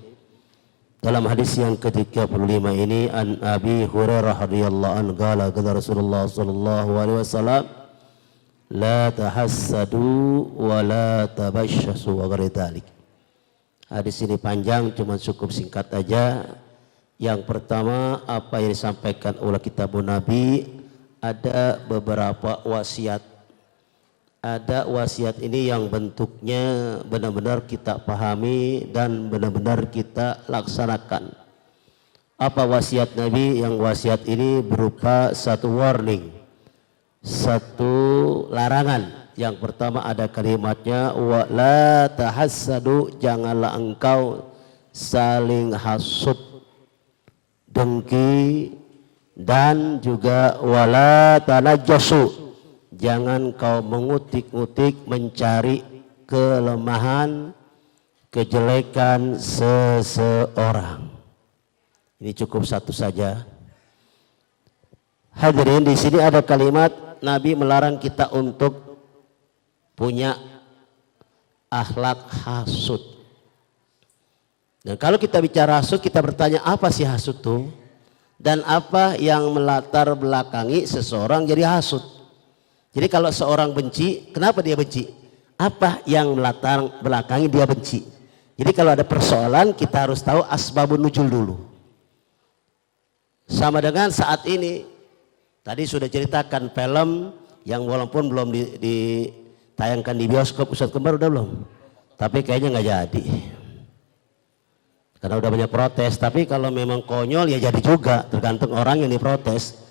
Dalam hadis yang ke-35 ini, an Abi Hurairah radhiyallahu anhu qala qala Rasulullah sallallahu alaihi wasallam, la tahassadu wa la tabashshasu wa ghairi dzalik. Hadis ini panjang, cuma cukup singkat aja. Yang pertama, apa yang disampaikan oleh kitabun Nabi, ada beberapa wasiat. Ada wasiat ini yang bentuknya benar-benar kita pahami dan benar-benar kita laksanakan. Apa wasiat Nabi? Yang wasiat ini berupa satu warning, satu larangan. Yang pertama ada kalimatnya, wa la tahassadu, janganlah engkau saling hasud, dengki, dan juga wala tanajjasu, jangan kau mengutik-utik, mencari kelemahan, kejelekan seseorang. Ini cukup satu saja. Hadirin, di sini ada kalimat Nabi melarang kita untuk punya akhlak hasud. Dan kalau kita bicara hasud, kita bertanya apa sih hasud itu? Dan apa yang melatar belakangi seseorang jadi hasud? Jadi kalau seorang benci, kenapa dia benci? Apa yang melatar belakangi dia benci? Jadi kalau ada persoalan, kita harus tahu asbabun nuzul dulu. Sama dengan saat ini, tadi sudah ceritakan film yang walaupun belum ditayangkan di bioskop, Ustaz Kembar udah belum? Tapi kayaknya nggak jadi. Karena udah banyak protes, tapi kalau memang konyol ya jadi juga, tergantung orang yang diprotes.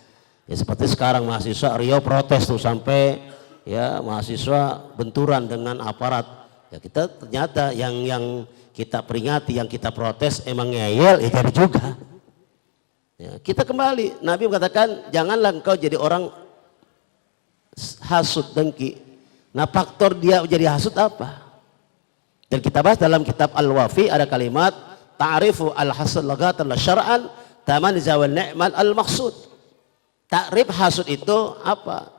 Ya seperti sekarang mahasiswa Riau protes tuh sampai ya mahasiswa benturan dengan aparat. Ya kita ternyata yang kita peringati, yang kita protes emang ngeyel, ya jadi juga. Ya, kita kembali, Nabi mengatakan janganlah engkau jadi orang hasud, dengki. Nah faktor dia jadi hasud apa? Dan kita bahas dalam kitab Al-Wafi ada kalimat ta'rifu al-hasad lagatan la syar'an taman zawal ni'mal al-maqsud. Takrif hasud itu apa?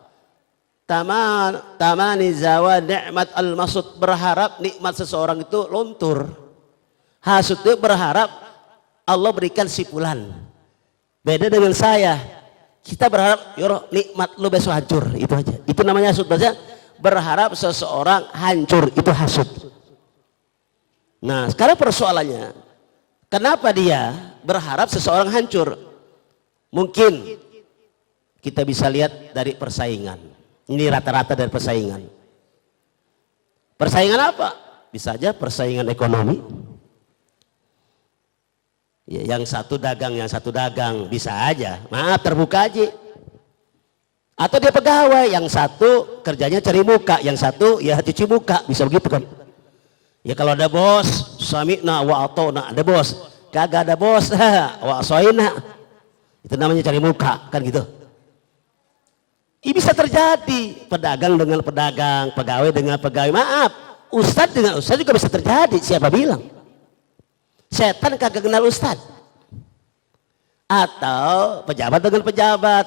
Tamani zawal ni'mat al-maqsud, berharap nikmat seseorang itu luntur. Hasud itu berharap Allah berikan si fulan. Beda dengan saya. Kita berharap yoro nikmat lu besok hancur, itu aja. Itu namanya hasud. Maksudnya berharap seseorang hancur, itu hasud. Nah sekarang persoalannya, kenapa dia berharap seseorang hancur? Mungkin kita bisa lihat dari persaingan. Ini rata-rata dari persaingan. Persaingan apa? Bisa aja persaingan ekonomi. Ya, yang satu dagang, bisa aja. Maaf, terbuka aja. Atau dia pegawai, yang satu kerjanya cari muka, yang satu ya cuci muka, bisa begitu kan? Ya kalau ada bos, sami'na wa ata'na, ada bos. Kagak ada bos, wa asoina. Itu namanya cari muka, kan gitu. Ini bisa terjadi, pedagang dengan pedagang, pegawai dengan pegawai. Maaf, ustadz dengan ustadz juga bisa terjadi, siapa bilang? Setan kagak kenal ustadz. Atau pejabat dengan pejabat.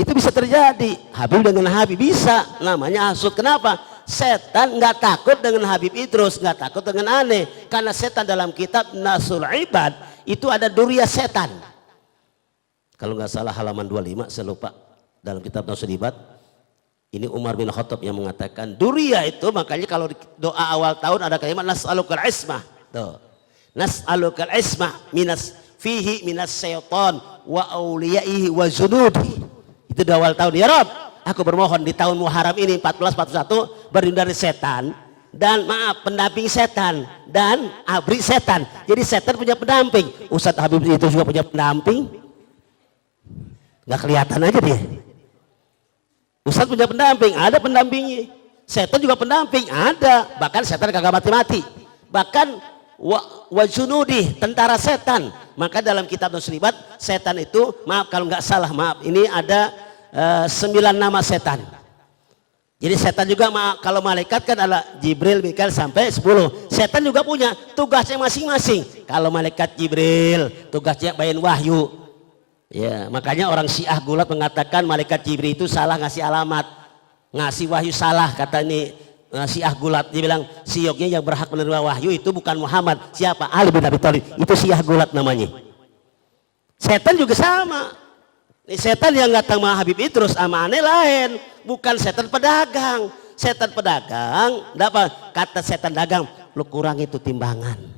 Itu bisa terjadi. Habib dengan Habib bisa. Namanya hasud. Kenapa? Setan nggak takut dengan Habib Idrus, nggak takut dengan aneh. Karena setan dalam kitab Nasul Ibad itu ada durya setan. Kalau nggak salah halaman 25, saya lupa. Dalam kitab Nasul Ibad. Ini Umar bin Khattab yang mengatakan durya itu, makanya kalau doa awal tahun ada kalimat nas'alukal ismah. Tuh. Nas'alukal ismah fihi minas syaitan wa awliyaihi wa junudi. Itu di awal tahun. Ya Rob, aku bermohon di tahun Muharram ini 1441 berlindung dari setan dan maaf pendamping setan dan abri setan. Jadi setan punya pendamping. Ustadz Habib itu juga punya pendamping. Nggak kelihatan aja dia. Ustadz punya pendamping, ada pendampingnya. Setan juga pendamping, ada. Bahkan setan kagak mati-mati. Bahkan wajunudi, tentara setan. Maka dalam kitab Nusribat, setan itu, maaf kalau nggak salah, maaf. Ini ada 9 nama setan. Jadi setan juga, maaf, kalau malaikat kan ada Jibril, Mikail sampai 10. Setan juga punya tugasnya masing-masing. Kalau malaikat Jibril, tugasnya bayin wahyu. Ya, makanya orang Syiah Gulat mengatakan malaikat Jibril itu salah ngasih alamat, ngasih wahyu salah, kata ini Syiah Gulat. Dia bilang sioknya yang berhak menerima wahyu itu bukan Muhammad, siapa? Ali bin Abi Thalib. Itu Syiah Gulat namanya. Setan juga sama. Ini setan yang datang sama Habib Idrus sama aneh lain, bukan setan pedagang. Setan pedagang, apa? Kata setan dagang, lu kurang itu timbangan.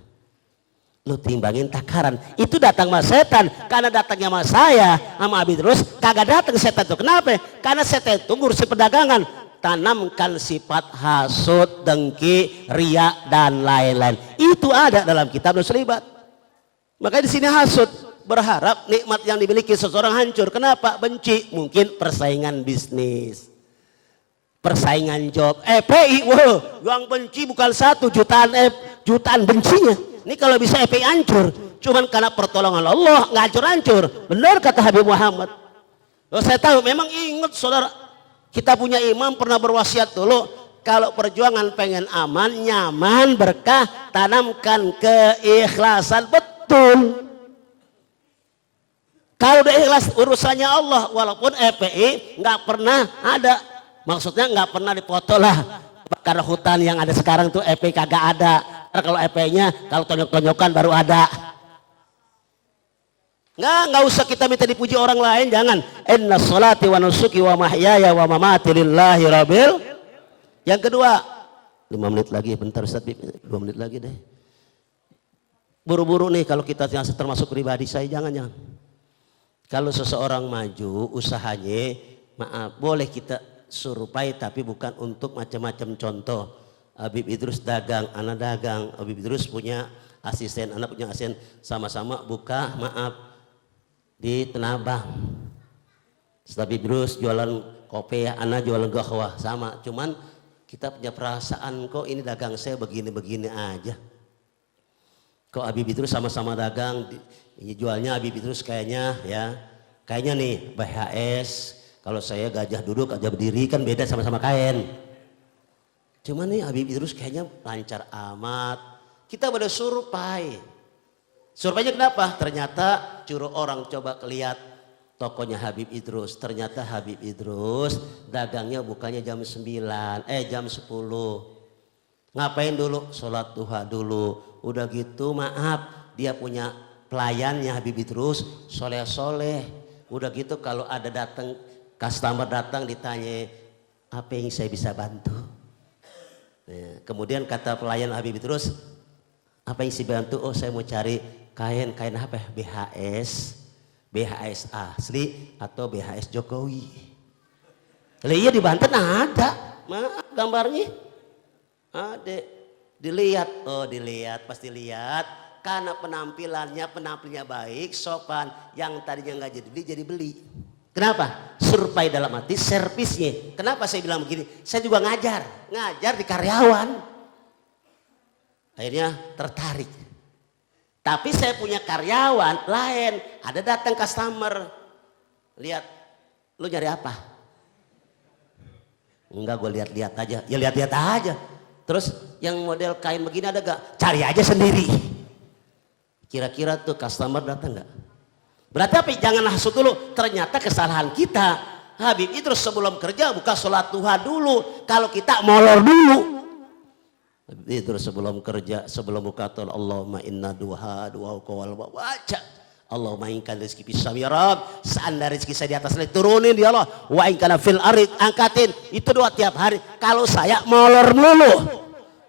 Lu timbangin takaran, itu datang sama setan. Karena datangnya sama saya sama Habib terus kagak datang setan itu. Kenapa? Karena setan itu ngurusi perdagangan, tanamkan sifat hasud, dengki, riya dan lain-lain. Itu ada dalam kitab Nusribat. Makanya di sini hasud, berharap nikmat yang dimiliki seseorang hancur. Kenapa? Benci, mungkin persaingan bisnis, persaingan job. PI, wow, yang benci bukan 1 jutaan, jutaan bencinya. Ini kalau bisa FPI hancur, cuman karena pertolongan Allah nggak hancur-hancur. Benar kata Habib Muhammad. Oh, saya tahu, memang ingat saudara, kita punya imam pernah berwasiat dulu, kalau perjuangan pengen aman, nyaman, berkah, tanamkan keikhlasan. Betul. Kalau udah ikhlas urusannya Allah, walaupun FPI nggak pernah ada, maksudnya nggak pernah dipoto lah. Karena hutan yang ada sekarang tuh FPI kagak ada. Kalau EP-nya, kalau tonjok-tonjokan baru ada. Nggak usah kita minta dipuji orang lain, jangan. Inna sholati wa nusuki wa mahyaya wa mamati lillahi rabbil. Yang kedua, 5 menit lagi, bentar Ustaz, 2 menit lagi deh. Buru-buru nih kalau kita yang termasuk pribadi saya, jangan. Kalau seseorang maju usahanya, maaf, boleh kita surupai tapi bukan untuk macam-macam contoh. Habib Idrus dagang, anak dagang. Habib Idrus punya asisten, anak punya asisten. Sama-sama buka, maaf, di Tenabang. Habib Idrus jualan kopi, anak jualan gahwah. Sama, cuman kita punya perasaan kok ini dagang saya begini-begini aja. Kok Habib Idrus sama-sama dagang, jualnya Habib Idrus kayaknya ya. Kayaknya nih BHS, kalau saya gajah duduk, gajah berdiri kan beda sama-sama kain. Cuman nih Habib Idrus kayaknya lancar amat. Kita pada survei. Surveinya kenapa? Ternyata curu orang coba kelihat tokonya Habib Idrus. Ternyata Habib Idrus dagangnya bukannya jam 9, jam 10. Ngapain dulu? Sholat duha dulu. Udah gitu maaf, dia punya pelayannya Habib Idrus soleh-soleh. Udah gitu kalau ada datang customer datang ditanya apa yang saya bisa bantu. Nah, kemudian kata pelayan Habib Idrus, apa yang saya bantu? Oh saya mau cari kain apa? BHS asli atau BHS Jokowi. Lah iya di Banten ada, mana gambarnya? Ada, dilihat, oh dilihat, pasti lihat. Karena penampilannya baik, sopan, yang tadinya nggak jadi beli. Kenapa? Survei dalam arti servisnya. Kenapa saya bilang begini? Saya juga ngajar di karyawan. Akhirnya tertarik. Tapi saya punya karyawan lain, ada datang customer. Lihat, lu nyari apa? Enggak, gue lihat-lihat aja. Ya lihat-lihat aja. Terus yang model kain begini ada gak? Cari aja sendiri. Kira-kira tuh customer datang gak? Berarti apa? Jangan hasut dulu. Ternyata kesalahan kita. Habib Idrus sebelum kerja buka sholat duha dulu. Kalau kita molor dulu. Idrus sebelum kerja, sebelum buka tol, Allahumma inna duha kawal baca. Allahumma inkan rizki pisam ya Rab. Seandainya rizki saya di atas langit turunin ya Allah. Wa inkana fil arid angkatin. Itu doa tiap hari. Kalau saya molor mulu.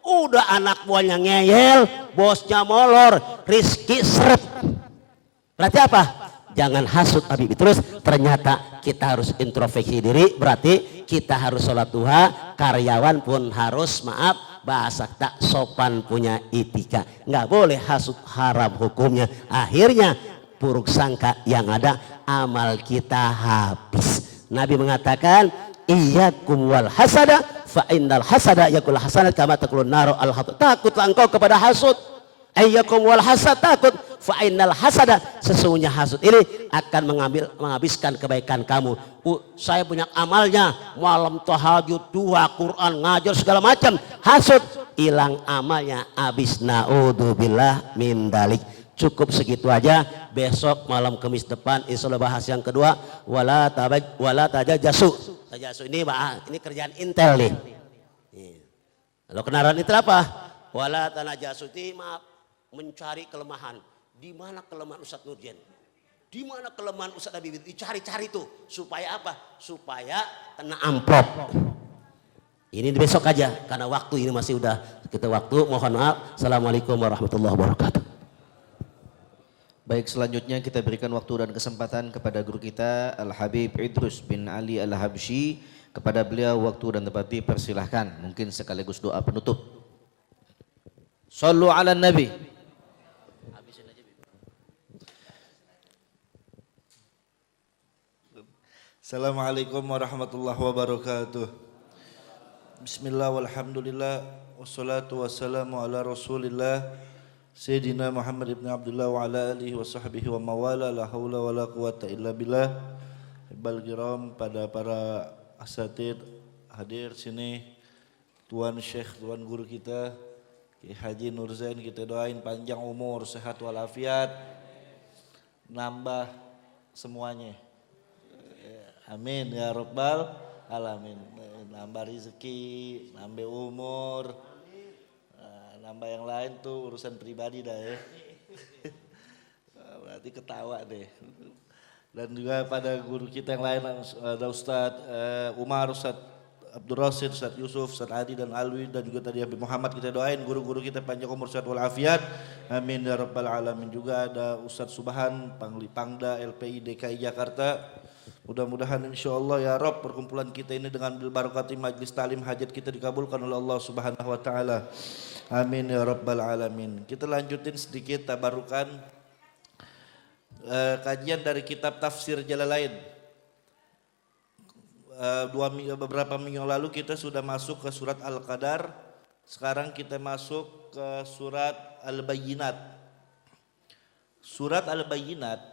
Udah anak buahnya ngeyel, bosnya molor, rizki seret. Berarti apa? Jangan hasut Habib Idrus. Ternyata kita harus introspeksi diri. Berarti kita harus sholat duha. Karyawan pun harus bahasa tak sopan, punya etika. Nggak boleh hasut, haram hukumnya. Akhirnya buruk sangka yang ada, amal kita habis. Nabi mengatakan, iyyakum wal hasada fa innal hasada yakul hasanat kama takulun naru al hatut. Takutlah engkau kepada hasud. Iyyakum wal hasad, takut fa innal hasada, sesungguhnya hasud ini akan menghabiskan kebaikan kamu. Saya punya amalnya, malam tahajud, dua Quran, ngajar segala macam. Hasud, hilang amalnya, habis. Naudzubillah min dalik. Cukup segitu aja. Besok malam Kamis depan insya Allah bahas yang kedua. Wala tajajasu. Tajajasu ini kerjaan intel nih. Kalau kenalan itu apa? Wala tanajasu itu mencari kelemahan. Di mana kelemahan Ustadz Nurjan? Di mana kelemahan Ustadz Habib? Dicari-cari tuh. Supaya apa? Supaya kena amplop. Ini besok aja. Karena waktu ini masih udah kita waktu. Mohon maaf. Assalamualaikum warahmatullahi wabarakatuh. Baik, selanjutnya kita berikan waktu dan kesempatan kepada guru kita Al-Habib Idrus bin Ali Al-Habsyi. Kepada beliau waktu dan tempat dipersilahkan. Mungkin sekaligus doa penutup. Sallu ala Nabi. Assalamualaikum warahmatullahi wabarakatuh. Bismillah walhamdulillah wassalatu wassalamu ala rasulillah Sayyidina Muhammad ibn Abdullah wa ala alihi wa sahbihi wa mawala la hawla wa la quwata illa billah. Ibal kiram, pada para asatid hadir sini, tuan syekh, tuan guru kita Ki Haji Nur Zain, kita doain panjang umur, sehat walafiat, nambah semuanya. Amin ya rabbal alamin. Nambah rezeki, nambah umur, nambah yang lain tuh urusan pribadi dah ya. Berarti ketawa deh. Dan juga pada guru kita yang lain, ada Ustadz Umar, Ustadz Abdul Rasid, Ustadz Yusuf, Ustadz Adi dan Alwi, dan juga tadi Habib Muhammad, kita doain guru-guru kita panjang umur, sehat walafiat. Amin ya rabbal alamin. Juga ada Ustadz Subhan, Pangda LPI DKI Jakarta. Mudah-mudahan insyaallah ya Rabb, perkumpulan kita ini dengan bil barakati majlis talim, hajat kita dikabulkan oleh Allah Subhanahu wa taala. Amin ya rabbal alamin. Kita lanjutin sedikit tabarukan kajian dari kitab tafsir Jalalain. Beberapa minggu lalu kita sudah masuk ke surat Al-Qadar. Sekarang kita masuk ke surat Al-Bayyinat. Surat Al-Bayyinat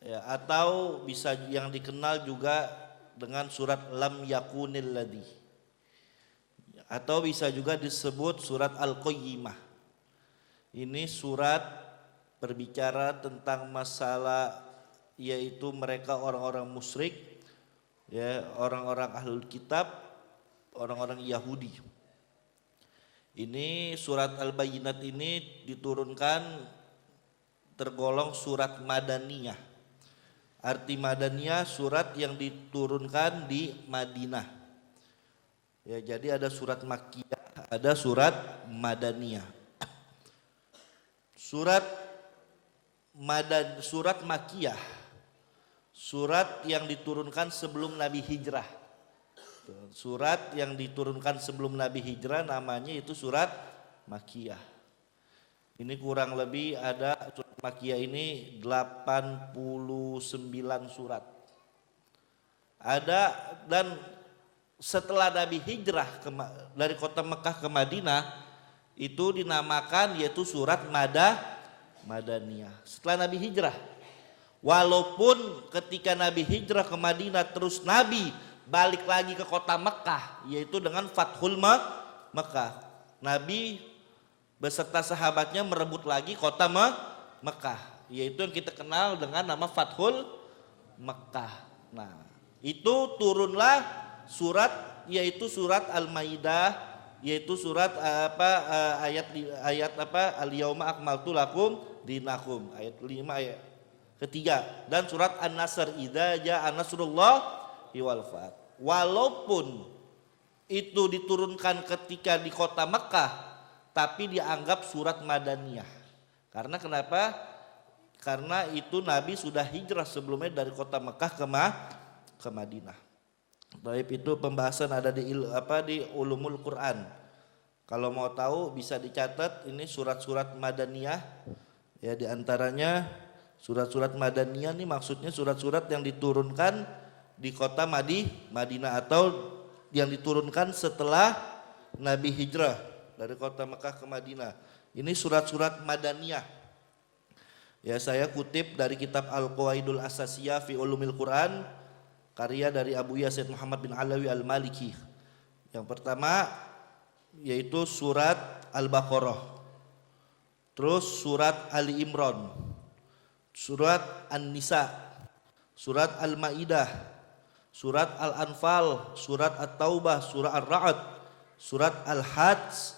ya, atau bisa yang dikenal juga dengan surat Lam Yakunil Ladzi, atau bisa juga disebut surat Al-Qayyimah. Ini surat berbicara tentang masalah, yaitu mereka orang-orang musyrik, ya, orang-orang ahlul kitab, orang-orang Yahudi. Ini surat Al-Bayyinat ini diturunkan tergolong surat Madaniyah. Arti Madaniyah surat yang diturunkan di Madinah. Ya, jadi ada surat Makkiyah, ada surat Madaniyah. Surat Makkiyah, surat yang diturunkan sebelum Nabi hijrah. Surat yang diturunkan sebelum Nabi hijrah namanya itu surat Makkiyah. Ini kurang lebih ada surat Makkiyah ini 89 surat. Ada, dan setelah Nabi hijrah dari kota Mekah ke Madinah itu dinamakan yaitu surat Madaniyah. Setelah Nabi hijrah. Walaupun ketika Nabi hijrah ke Madinah terus Nabi balik lagi ke kota Mekah yaitu dengan Fathul Mekah. Nabi beserta sahabatnya merebut lagi kota Mekah, yaitu yang kita kenal dengan nama Fathul Mekah. Nah, itu turunlah surat yaitu surat Al-Maidah, yaitu surat ayat Al-Yauma akmaltu lakum dinakum, ayat 5 ayat ketiga, dan surat An-Nasr idza jaa nasrullah wal fath. Walaupun itu diturunkan ketika di kota Mekah, tapi dianggap surat Madaniyah. Karena kenapa? Karena itu Nabi sudah hijrah sebelumnya dari kota Mekah ke Madinah. Baik, itu pembahasan ada di Ulumul Quran. Kalau mau tahu bisa dicatat, ini surat-surat Madaniyah. Ya, diantaranya surat-surat Madaniyah ini maksudnya surat-surat yang diturunkan di kota Madinah atau yang diturunkan setelah Nabi hijrah dari kota Mekah ke Madinah. Ini surat-surat Madaniyah. Ya, saya kutip dari kitab Al-Qawaidul Asasiyah fi Ulumil Quran, karya dari Abu Yazid Muhammad bin Alawi Al-Maliki. Yang pertama yaitu surat Al-Baqarah, terus surat Ali Imran, surat An-Nisa, surat Al-Maidah, surat Al-Anfal, surat At-Taubah, surat Ar-Ra'd, surat Al-Hajj,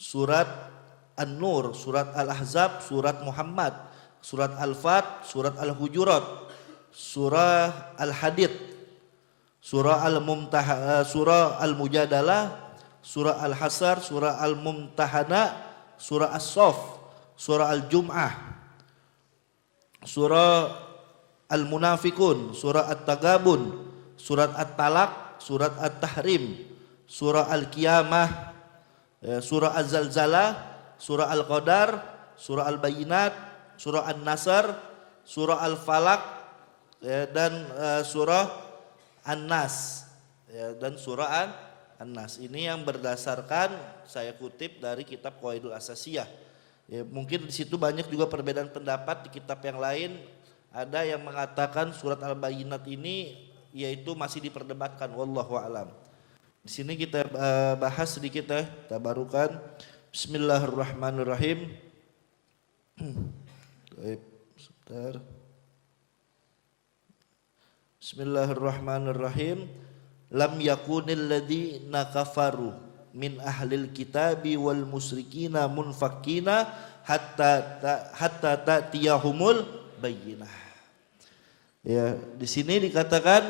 surat An-Nur, surat Al-Ahzab, surat Muhammad, surat Al-Fat, surat Al-Hujurat, surah Al-Hadid, surah surah Al-Mujadalah, surah Al-Hasar, surah Al-Mumtahana, surah As-Saff, surah Al-Jum'ah, surah Al-Munafikun, surah At-Tagabun, surat At-Talaq, surat At-Tahrim, surah Al-Qiyamah, surah Az-Zalzalah, surah Al-Qadar, surah Al-Bayyinat, surah An-Nasr, surah Al-Falaq, dan surah An-Nas, dan surah An-Nas. Ini yang berdasarkan saya kutip dari kitab Qawaidul Asasiyah. Ya, mungkin di situ banyak juga perbedaan pendapat di kitab yang lain. Ada yang mengatakan surat Al-Bayyinat ini yaitu masih diperdebatkan, wallahu a'lam. Di sini kita bahas sedikit ya, tabarukan. Bismillahirrahmanirrahim. Sebentar. Bismillahirrahmanirrahim. Lam yakunil ladzina kafaru min ahlil kitabi wal musyrikina munfakina hatta ta'tiyahumul bayyinah. Ya, di sini dikatakan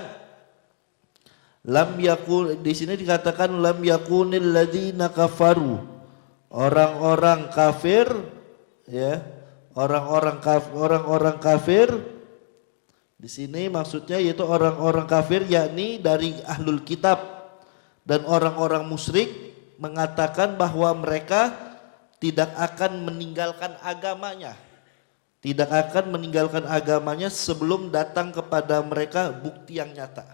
lam yakunil ladzina kafaru, orang-orang kafir, ya, orang-orang kafir. Di sini maksudnya yaitu orang-orang kafir, yakni dari ahlul kitab dan orang-orang musyrik, mengatakan bahwa mereka tidak akan meninggalkan agamanya. Tidak akan meninggalkan agamanya sebelum datang kepada mereka bukti yang nyata.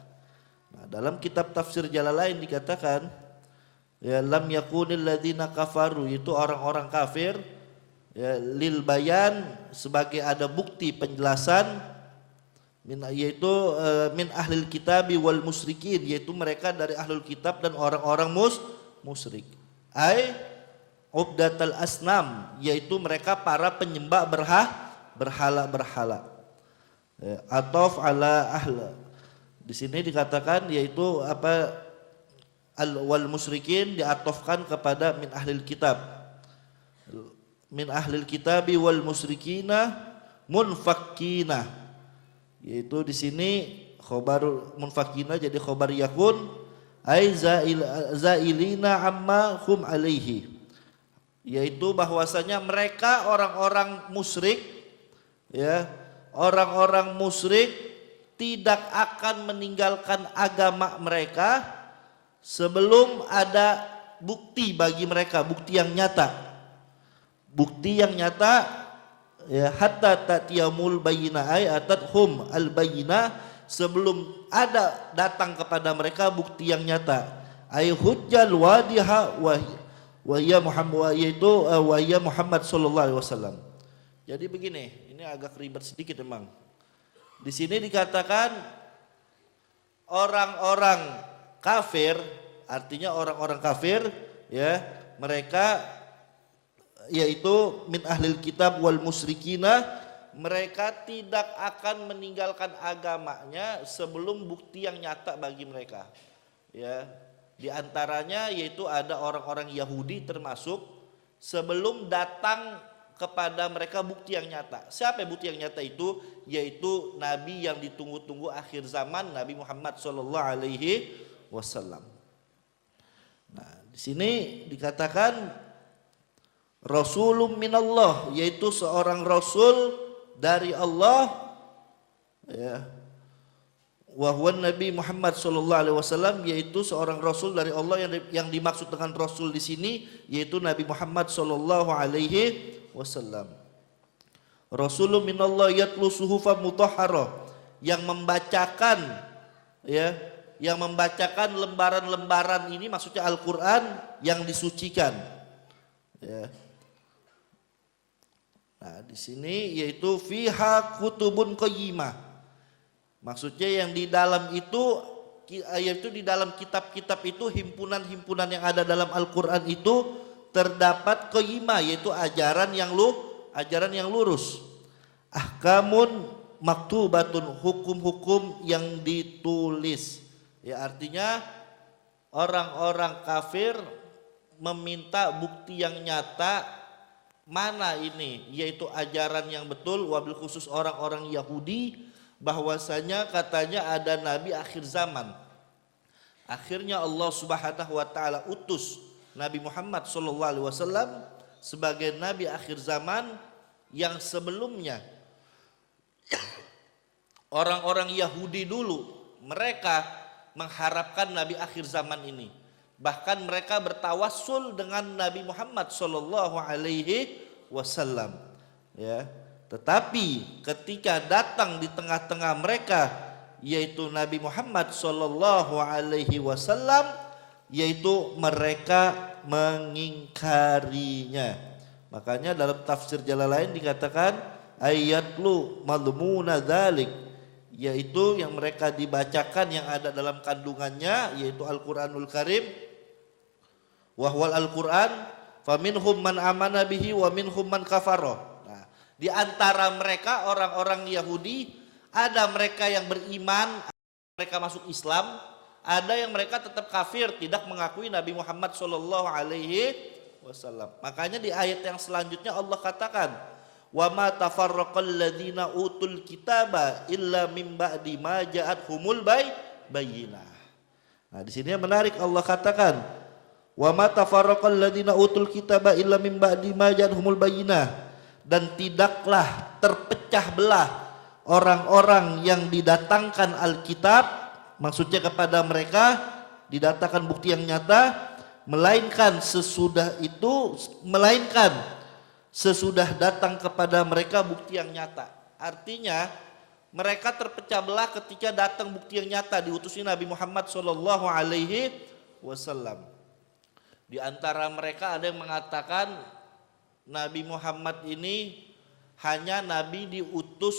Nah, dalam kitab tafsir Jalalain dikatakan, ya, lam yakunil ladzina kafaru, itu orang-orang kafir, ya, lil bayan, sebagai ada bukti penjelasan, yaitu min ahlil kitabi wal musyrikin, yaitu mereka dari ahlul kitab dan orang-orang musyrik. Ai ubdatal asnam, yaitu mereka para penyembah berhala-berhala. Atof ala ahla. Di sini dikatakan yaitu wal musyrikin diatofkan kepada min ahlil kitab. min ahlil kitabi wal musyrikina munfakkina. Yaitu di sini khobar munfakkina jadi khobar yakun ai zailina amma hum alaihi. Yaitu bahwasanya mereka orang-orang musyrik, ya, orang-orang musyrik tidak akan meninggalkan agama mereka sebelum ada bukti bagi mereka, bukti yang nyata. Bukti yang nyata, ya, hatta ta'tiyamul bayyinah ay atathum al bayyinah, sebelum ada datang kepada mereka bukti yang nyata. Ay hujjal wadiha wa ya Muhammad, yaitu wa ya Muhammad sallallahu alaihi wasallam. Jadi begini, ini agak ribet sedikit memang. Di sini dikatakan orang-orang kafir, artinya orang-orang kafir, ya, mereka yaitu min ahlil kitab wal musyrikina, mereka tidak akan meninggalkan agamanya sebelum bukti yang nyata bagi mereka. Ya, di antaranya yaitu ada orang-orang Yahudi termasuk, sebelum datang kepada mereka bukti yang nyata. Siapa bukti yang nyata itu? Yaitu Nabi yang ditunggu-tunggu akhir zaman, Nabi Muhammad sallallahu alaihi wasallam. Nah, di sini dikatakan Rasulun minallah, yaitu seorang rasul dari Allah, ya. Wa huwa Nabi Muhammad sallallahu alaihi wasallam, yaitu seorang rasul dari Allah, yang dimaksud dengan rasul di sini yaitu Nabi Muhammad sallallahu alaihi wasallam. Rasulun minallah yatlu suhufan mutahharah, yang membacakan, ya, yang membacakan lembaran-lembaran ini maksudnya Al-Qur'an yang disucikan. Ya. Nah, di sini yaitu fiha kutubun qayyimah. Maksudnya yang di dalam itu, yaitu di dalam kitab-kitab itu, himpunan-himpunan yang ada dalam Al-Qur'an itu terdapat qayyimah, yaitu ajaran yang lurus. Ahkamun maktubatun, hukum-hukum yang ditulis. Ya, artinya orang-orang kafir meminta bukti yang nyata, mana ini, yaitu ajaran yang betul, wabil khusus orang-orang Yahudi, bahwasanya katanya ada nabi akhir zaman. Akhirnya Allah Subhanahu wa taala utus Nabi Muhammad sallallahu alaihi wasallam sebagai nabi akhir zaman, yang sebelumnya orang-orang Yahudi dulu mereka mengharapkan nabi akhir zaman ini. Bahkan mereka bertawassul dengan Nabi Muhammad sallallahu alaihi wasallam, ya. Tetapi ketika datang di tengah-tengah mereka yaitu Nabi Muhammad sallallahu alaihi wasallam, yaitu mereka mengingkarinya. Makanya dalam tafsir Jalalain dikatakan ayatlu madmuna dzalik, yaitu yang mereka dibacakan yang ada dalam kandungannya yaitu Al-Qur'anul Karim. Wa huwal Al-Qur'an faminhum man amana bihi wa minhum man kafara. Di antara mereka orang-orang Yahudi, ada mereka yang beriman, mereka masuk Islam, ada yang mereka tetap kafir, tidak mengakui Nabi Muhammad sallallahu alaihi wasallam. Makanya di ayat yang selanjutnya Allah katakan, "Wa ma tafarraqal ladzina utul kitaba illa mim ba'di ma ja'atuhumul bayyinah." Nah, di sini yang menarik, Allah katakan, "Wa ma tafarraqal ladzina utul kitaba illa mim ba'di ma ja'atuhumul bayyinah." Dan tidaklah terpecah belah orang-orang yang didatangkan Alkitab, maksudnya kepada mereka didatangkan bukti yang nyata, melainkan sesudah datang kepada mereka bukti yang nyata. Artinya mereka terpecah belah ketika datang bukti yang nyata, diutusnya Nabi Muhammad sallallahu alaihi wasallam. Di antara mereka ada yang mengatakan Nabi Muhammad ini hanya nabi diutus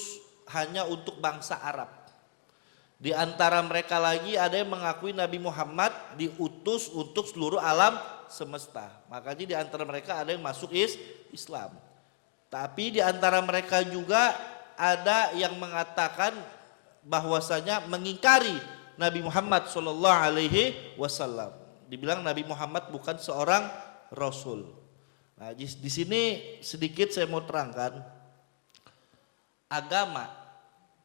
hanya untuk bangsa Arab. Di antara mereka lagi ada yang mengakui Nabi Muhammad diutus untuk seluruh alam semesta. Makanya di antara mereka ada yang masuk Islam. Tapi di antara mereka juga ada yang mengatakan bahwasanya mengingkari Nabi Muhammad sallallahu alaihi wasallam. Dibilang Nabi Muhammad bukan seorang rasul. Nah, di sini sedikit saya mau terangkan agama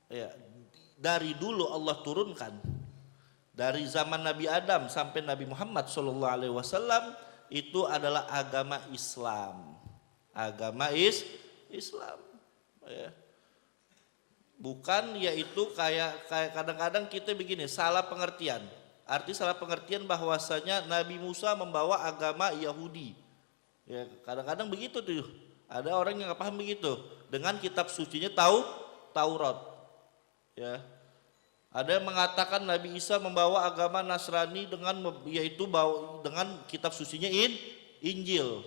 ya, dari dulu Allah turunkan dari zaman Nabi Adam sampai Nabi Muhammad SAW itu adalah agama Islam. Agama Islam. Ya. Bukan yaitu kayak kadang-kadang kita begini salah pengertian. Arti salah pengertian bahwasanya Nabi Musa membawa agama Yahudi. Ya, kadang-kadang begitu tuh. Ada orang yang nggak paham begitu. Dengan kitab sucinya Taurat. Ya. Ada yang mengatakan Nabi Isa membawa agama Nasrani yaitu dengan kitab sucinya Injil.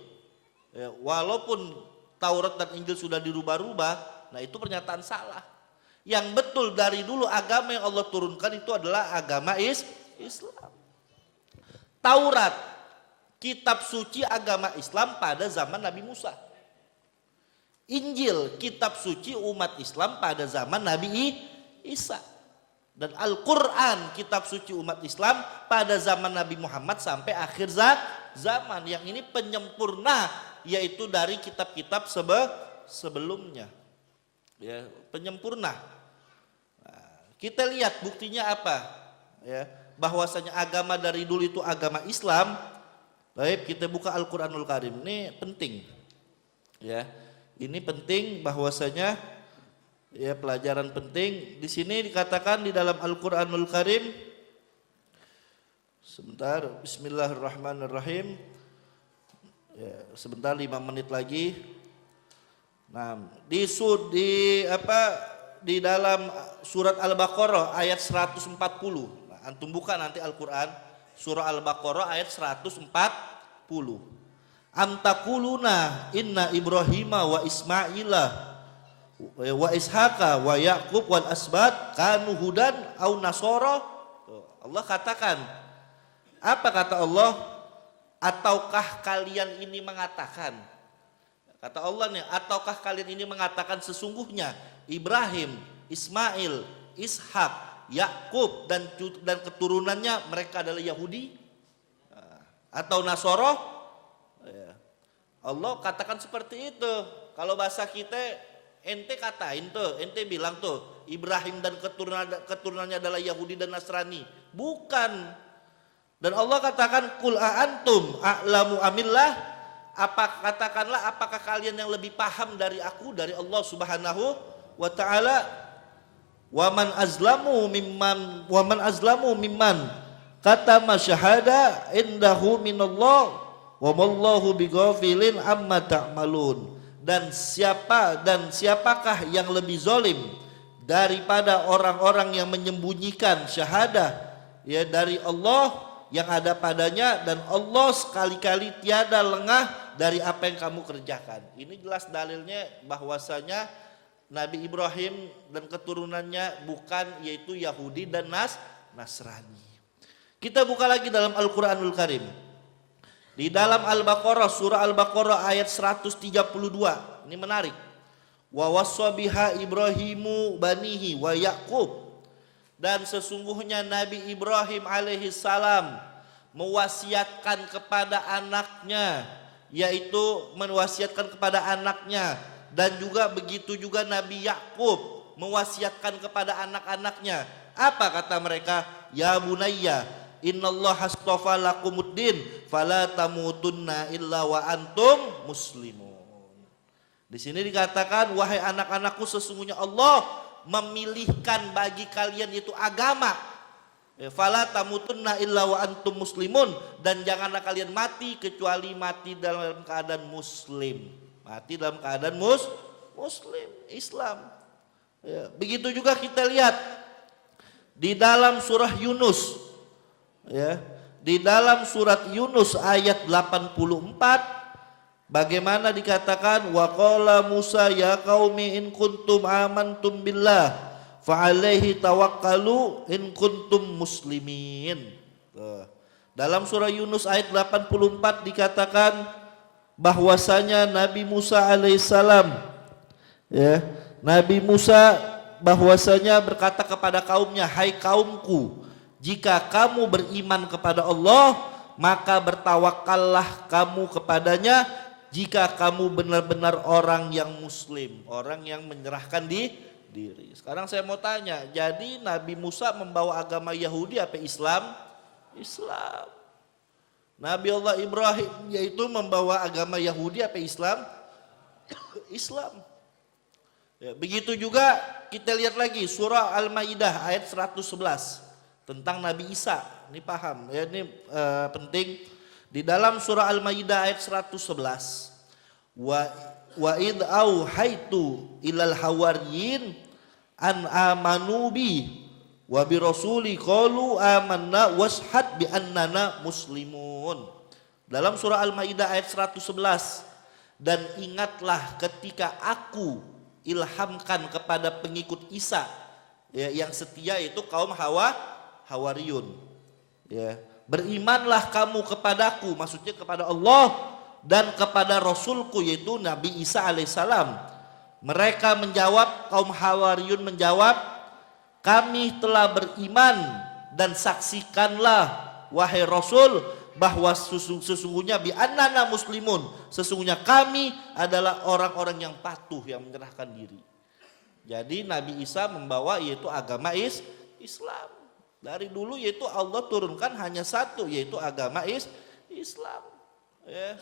Ya, walaupun Taurat dan Injil sudah dirubah-rubah, nah itu pernyataan salah. Yang betul dari dulu agama yang Allah turunkan itu adalah agama Islam. Taurat, kitab suci agama Islam pada zaman Nabi Musa. Injil, kitab suci umat Islam pada zaman Nabi Isa. Dan Al-Quran, kitab suci umat Islam pada zaman Nabi Muhammad sampai akhir zaman. Yang ini penyempurna, yaitu dari kitab-kitab sebelumnya. Ya, penyempurna. Nah, kita lihat buktinya apa? Ya, bahwasanya agama dari dulu itu agama Islam. Baik, kita buka Al-Quranul Karim. Ini penting. Ya, ini penting bahwasanya ya pelajaran penting. Di sini dikatakan di dalam Al-Quranul Karim. Sebentar, bismillahirrahmanirrahim. Ya, sebentar 5 menit lagi. Nah, di dalam surat Al-Baqarah ayat 140. Nah, antum buka nanti Al-Qur'an surah Al-Baqarah ayat 140. Am taquluna inna Ibrahima wa Ismaila wa Ishaqa wa Yaqub wal asbat kanu hudan au nasara. Allah katakan, apa kata Allah? Ataukah kalian ini mengatakan, kata Allah nih, ataukah kalian ini mengatakan sesungguhnya Ibrahim, Ismail, Ishak, Yakub dan keturunannya mereka adalah Yahudi atau Nasoro? Allah katakan seperti itu. Kalau bahasa kita, ente katain tuh, ente bilang tuh Ibrahim dan keturunannya adalah Yahudi dan Nasrani. Bukan. Dan Allah katakan kul antum a'lamu amillah, katakanlah apakah kalian yang lebih paham dari aku, dari Allah Subhanahu wa taala? Waman azlamu mimman katama syahada indahu minallah wa mallahu bighafilin amma ta'malun. Dan siapakah yang lebih zalim daripada orang-orang yang menyembunyikan syahadah ya dari Allah yang ada padanya, dan Allah sekali-kali tiada lengah dari apa yang kamu kerjakan. Ini jelas dalilnya bahwasanya Nabi Ibrahim dan keturunannya bukan yaitu Yahudi dan Nasrani. Kita buka lagi dalam Al-Quranul Karim. Di dalam Al-Baqarah, surah Al-Baqarah ayat 132. Ini menarik. Wa wassabiha Ibrahimu banihi wa Yaqub. Dan sesungguhnya Nabi Ibrahim alaihi salam mewasiatkan kepada anaknya, yaitu mewasiatkan kepada anaknya, dan juga begitu juga Nabi Yakub mewasiatkan kepada anak-anaknya. Apa kata mereka? Ya bunayya innallaha astafa lakumuddin fala tamutunna illa wa antum muslimun. Di sini dikatakan, wahai anak-anakku, sesungguhnya Allah memilihkan bagi kalian itu agama. Fala tamutunna illa wa antum muslimun, dan janganlah kalian mati kecuali mati dalam keadaan muslim. Mati dalam keadaan muslim, Islam. Ya, begitu juga kita lihat di dalam surah Yunus. Ya, di dalam surat Yunus ayat 84 bagaimana dikatakan, wa qala Musa ya qaumi in kuntum amantum billah fa alaihi tawakkalu in kuntum muslimin. Dalam surah Yunus ayat 84 dikatakan bahwasanya Nabi Musa alaihissalam, ya, Nabi Musa bahwasanya berkata kepada kaumnya, hai kaumku, jika kamu beriman kepada Allah maka bertawakallah kamu kepadanya. jika kamu benar-benar orang yang muslim, orang yang menyerahkan diri. Sekarang saya mau tanya, jadi Nabi Musa membawa agama Yahudi apa Islam? Islam. Nabi Allah Ibrahim yaitu membawa agama Yahudi apa Islam? Islam. Ya, begitu juga kita lihat lagi surah Al-Maidah ayat 111 tentang Nabi Isa. Ini paham ya, ini penting. Di dalam surah Al-Maidah ayat 111, wa id auhaitu ilal hawariyin an amanu bi wa bi rasuli qalu amanna washhad bi annana muslimun. Dalam surah Al-Maidah ayat 111, dan ingatlah ketika aku ilhamkan kepada pengikut Isa ya, yang setia itu kaum Hawariyun ya, berimanlah kamu kepadaku, maksudnya kepada Allah dan kepada Rasulku yaitu Nabi Isa alaihissalam. Mereka menjawab, kaum Hawariyun menjawab, kami telah beriman dan saksikanlah wahai Rasul bahwa sesungguhnya bi annana muslimun, sesungguhnya kami adalah orang-orang yang patuh, yang menyerahkan diri. Jadi Nabi Isa membawa yaitu agama Islam. Dari dulu yaitu Allah turunkan hanya satu yaitu agama Islam. Ya.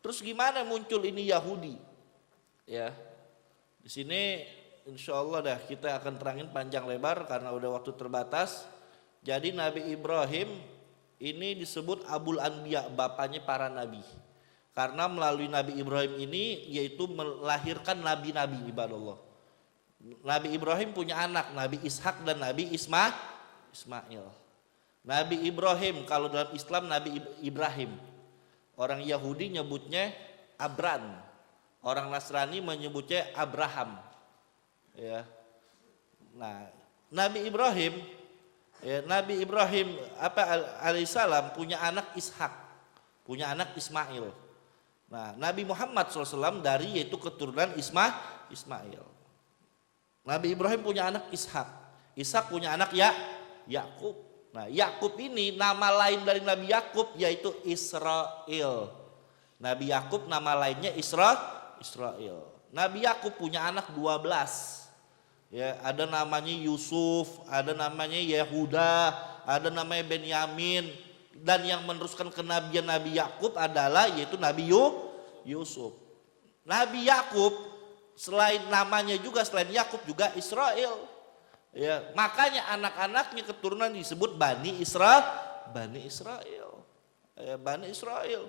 Terus gimana muncul ini Yahudi? Ya. Di sini insya Allah dah kita akan terangin panjang lebar karena udah waktu terbatas. Jadi Nabi Ibrahim ini disebut Abul Anbiya, bapaknya para nabi. Karena melalui Nabi Ibrahim ini yaitu melahirkan nabi-nabi ibadallah. Nabi Ibrahim punya anak, Nabi Ishak dan Nabi Ismail. Nabi Ibrahim kalau dalam Islam Nabi Ibrahim. Orang Yahudi nyebutnya Abran. Orang Nasrani menyebutnya Abraham. Ya. Nah, Nabi Ibrahim alaihissalam punya anak Ishak, punya anak Ismail. Nah, Nabi Muhammad SAW dari yaitu keturunan Ismail. Nabi Ibrahim punya anak Ishak, Ishak punya anak Yakub. Nah, Yakub ini nama lain dari Nabi Yakub yaitu Israel. Nabi Yakub nama lainnya Israel. Nabi Yakub punya anak 12. Ya, ada namanya Yusuf, ada namanya Yehuda, ada namanya Benyamin, dan yang meneruskan kenabian Nabi Yakub adalah yaitu Nabi Yusuf. Nabi Yakub selain namanya juga selain Yakub juga Israel. Ya, makanya anak-anaknya keturunan disebut Bani Israel. Ya, Bani Israel.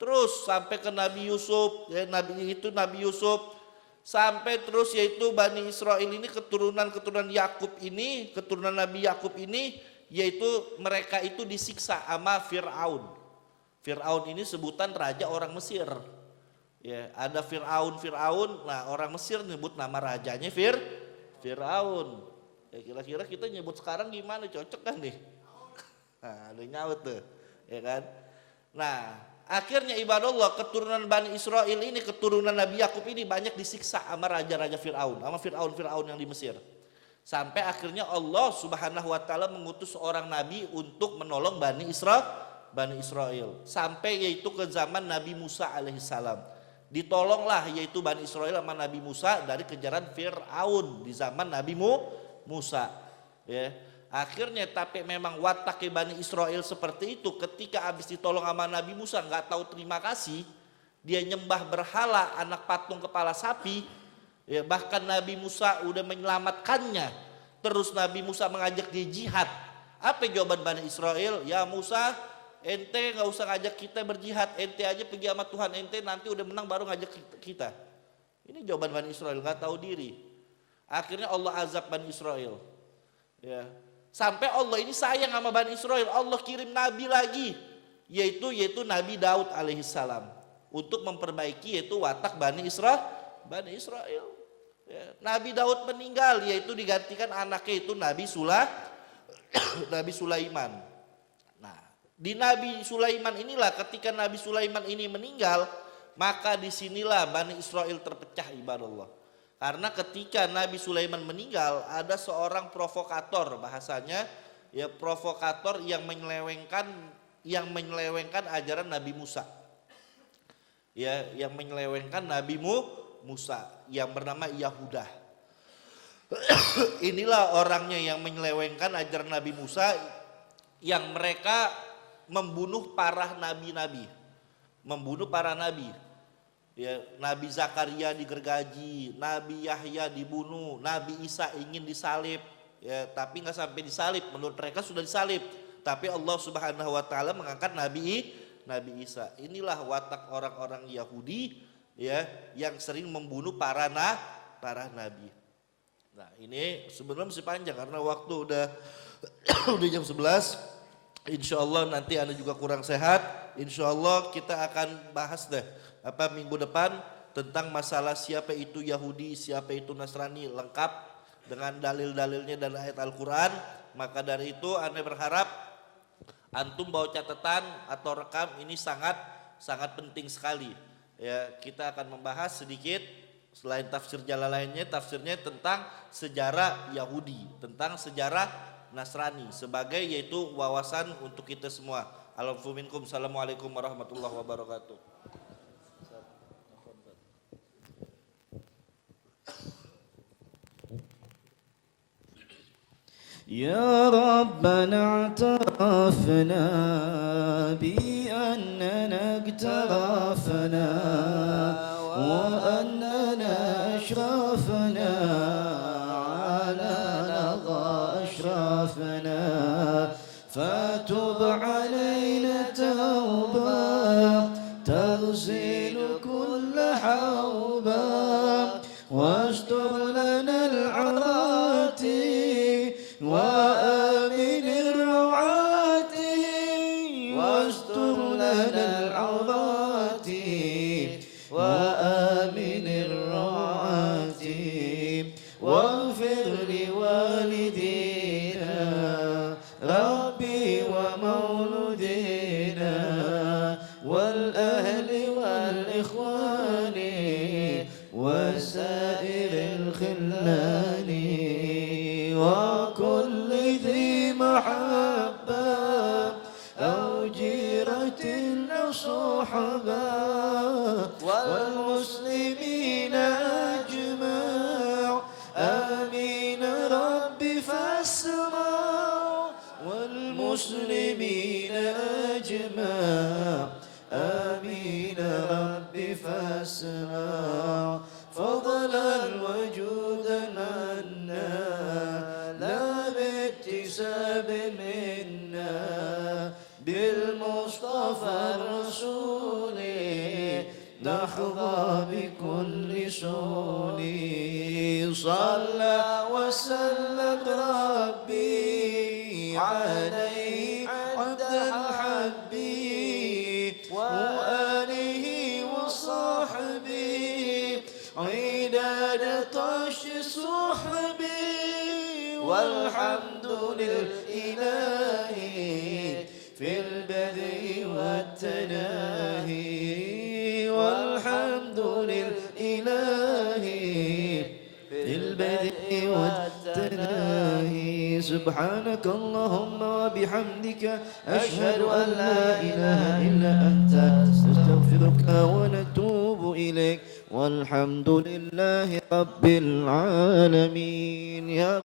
Terus sampai ke Nabi Yusuf, ya, Nabi Yusuf. Sampai terus yaitu Bani Israel ini keturunan Yakub ini, keturunan Nabi Yakub ini, yaitu mereka itu disiksa sama Fir'aun. Fir'aun ini sebutan raja orang Mesir. Ya, ada Fir'aun. Nah, orang Mesir nyebut nama rajanya Fir'aun. Ya, kira-kira kita nyebut sekarang gimana? Cocok kan nih? Nah, ada nyaut tuh, ya kan? Nah, akhirnya ibadallah keturunan Bani Israel ini, keturunan Nabi Yakub ini banyak disiksa sama raja-raja Fir'aun, sama Fir'aun yang di Mesir. Sampai akhirnya Allah Subhanahu wa taala mengutus seorang nabi untuk menolong Bani Israel. Sampai yaitu ke zaman Nabi Musa alaihissalam. Ditolonglah yaitu Bani Israel sama Nabi Musa dari kejaran Fir'aun di zaman Nabi Musa. Ya. Akhirnya tapi memang wataknya Bani Israel seperti itu, ketika habis ditolong sama Nabi Musa nggak tahu terima kasih, dia nyembah berhala anak patung kepala sapi. Ya, bahkan Nabi Musa udah menyelamatkannya, terus Nabi Musa mengajak dia jihad. Apa jawaban Bani Israel? Ya Musa, ente nggak usah ngajak kita berjihad, ente aja pergi sama Tuhan ente, nanti udah menang baru ngajak kita. Ini jawaban Bani Israel, nggak tahu diri. Akhirnya Allah azab Bani Israel. Ya. Sampai Allah ini sayang sama Bani Israel, Allah kirim nabi lagi, yaitu Nabi Daud alaihissalam, untuk memperbaiki yaitu watak Bani Israel. Ya, Nabi Daud meninggal, yaitu digantikan anaknya itu Nabi Sulaiman. Nah, di Nabi Sulaiman inilah ketika Nabi Sulaiman ini meninggal, maka disinilah Bani Israel terpecah ibadallah. Karena ketika Nabi Sulaiman meninggal, ada seorang provokator, bahasanya ya provokator yang menyelewengkan ajaran Nabi Musa. ya yang menyelewengkan Nabi Musa yang bernama Yahudah. Inilah orangnya yang menyelewengkan ajaran Nabi Musa, yang mereka membunuh para nabi-nabi, membunuh para nabi. Ya, Nabi Zakaria digergaji, Nabi Yahya dibunuh, Nabi Isa ingin disalib, ya tapi nggak sampai disalib, menurut mereka sudah disalib, tapi Allah Subhanahu Wa Taala mengangkat Nabi Isa. Inilah watak orang-orang Yahudi, ya yang sering membunuh para nabi. Nah ini sebenarnya masih panjang karena waktu udah udah jam 11. Insya Allah nanti Anda juga kurang sehat. Insya Allah kita akan bahas deh minggu depan tentang masalah siapa itu Yahudi, siapa itu Nasrani, lengkap dengan dalil-dalilnya dan ayat Al-Quran. Maka dari itu Anda berharap antum bawa catatan atau rekam, ini sangat penting sekali. Ya, kita akan membahas sedikit selain tafsir Jalalainnya, tafsirnya tentang sejarah Yahudi, tentang sejarah Nasrani sebagai yaitu wawasan untuk kita semua. Assalamualaikum warahmatullahi wabarakatuh. يا ربنا اعترفنا بأننا اقترفنا وأننا أشرفنا على لظى أشرفنا فتب علينا توبة تغسل كل حوبة واستر لنا العورات وآمن الروعات واستر لنا العورات وآمن الروعات واغفر لوالدينا ربي ومولودينا والأهل والإخوان وسائر الخلان وكل ذي محبة أو جيرة أو صحبة والمسلمين أجمع آمين ربي فاسمع والمسلمين أجمع آمين ربي فاسمع فضلا وجودا منا لا باكتساب منا بالمصطفى الرسول نحظى بكل سون صلى وسلم ربي عليه عبد الحبيب وآله وصحبه عداد طش صحبي والحمد لله في البدء والتناهي والحمد لله في البدء والتناهي سبحانك اللهم وبحمدك أشهد أن لا إله إلا أنت نستغفرك ونتوب إليك والحمد لله رب العالمين يا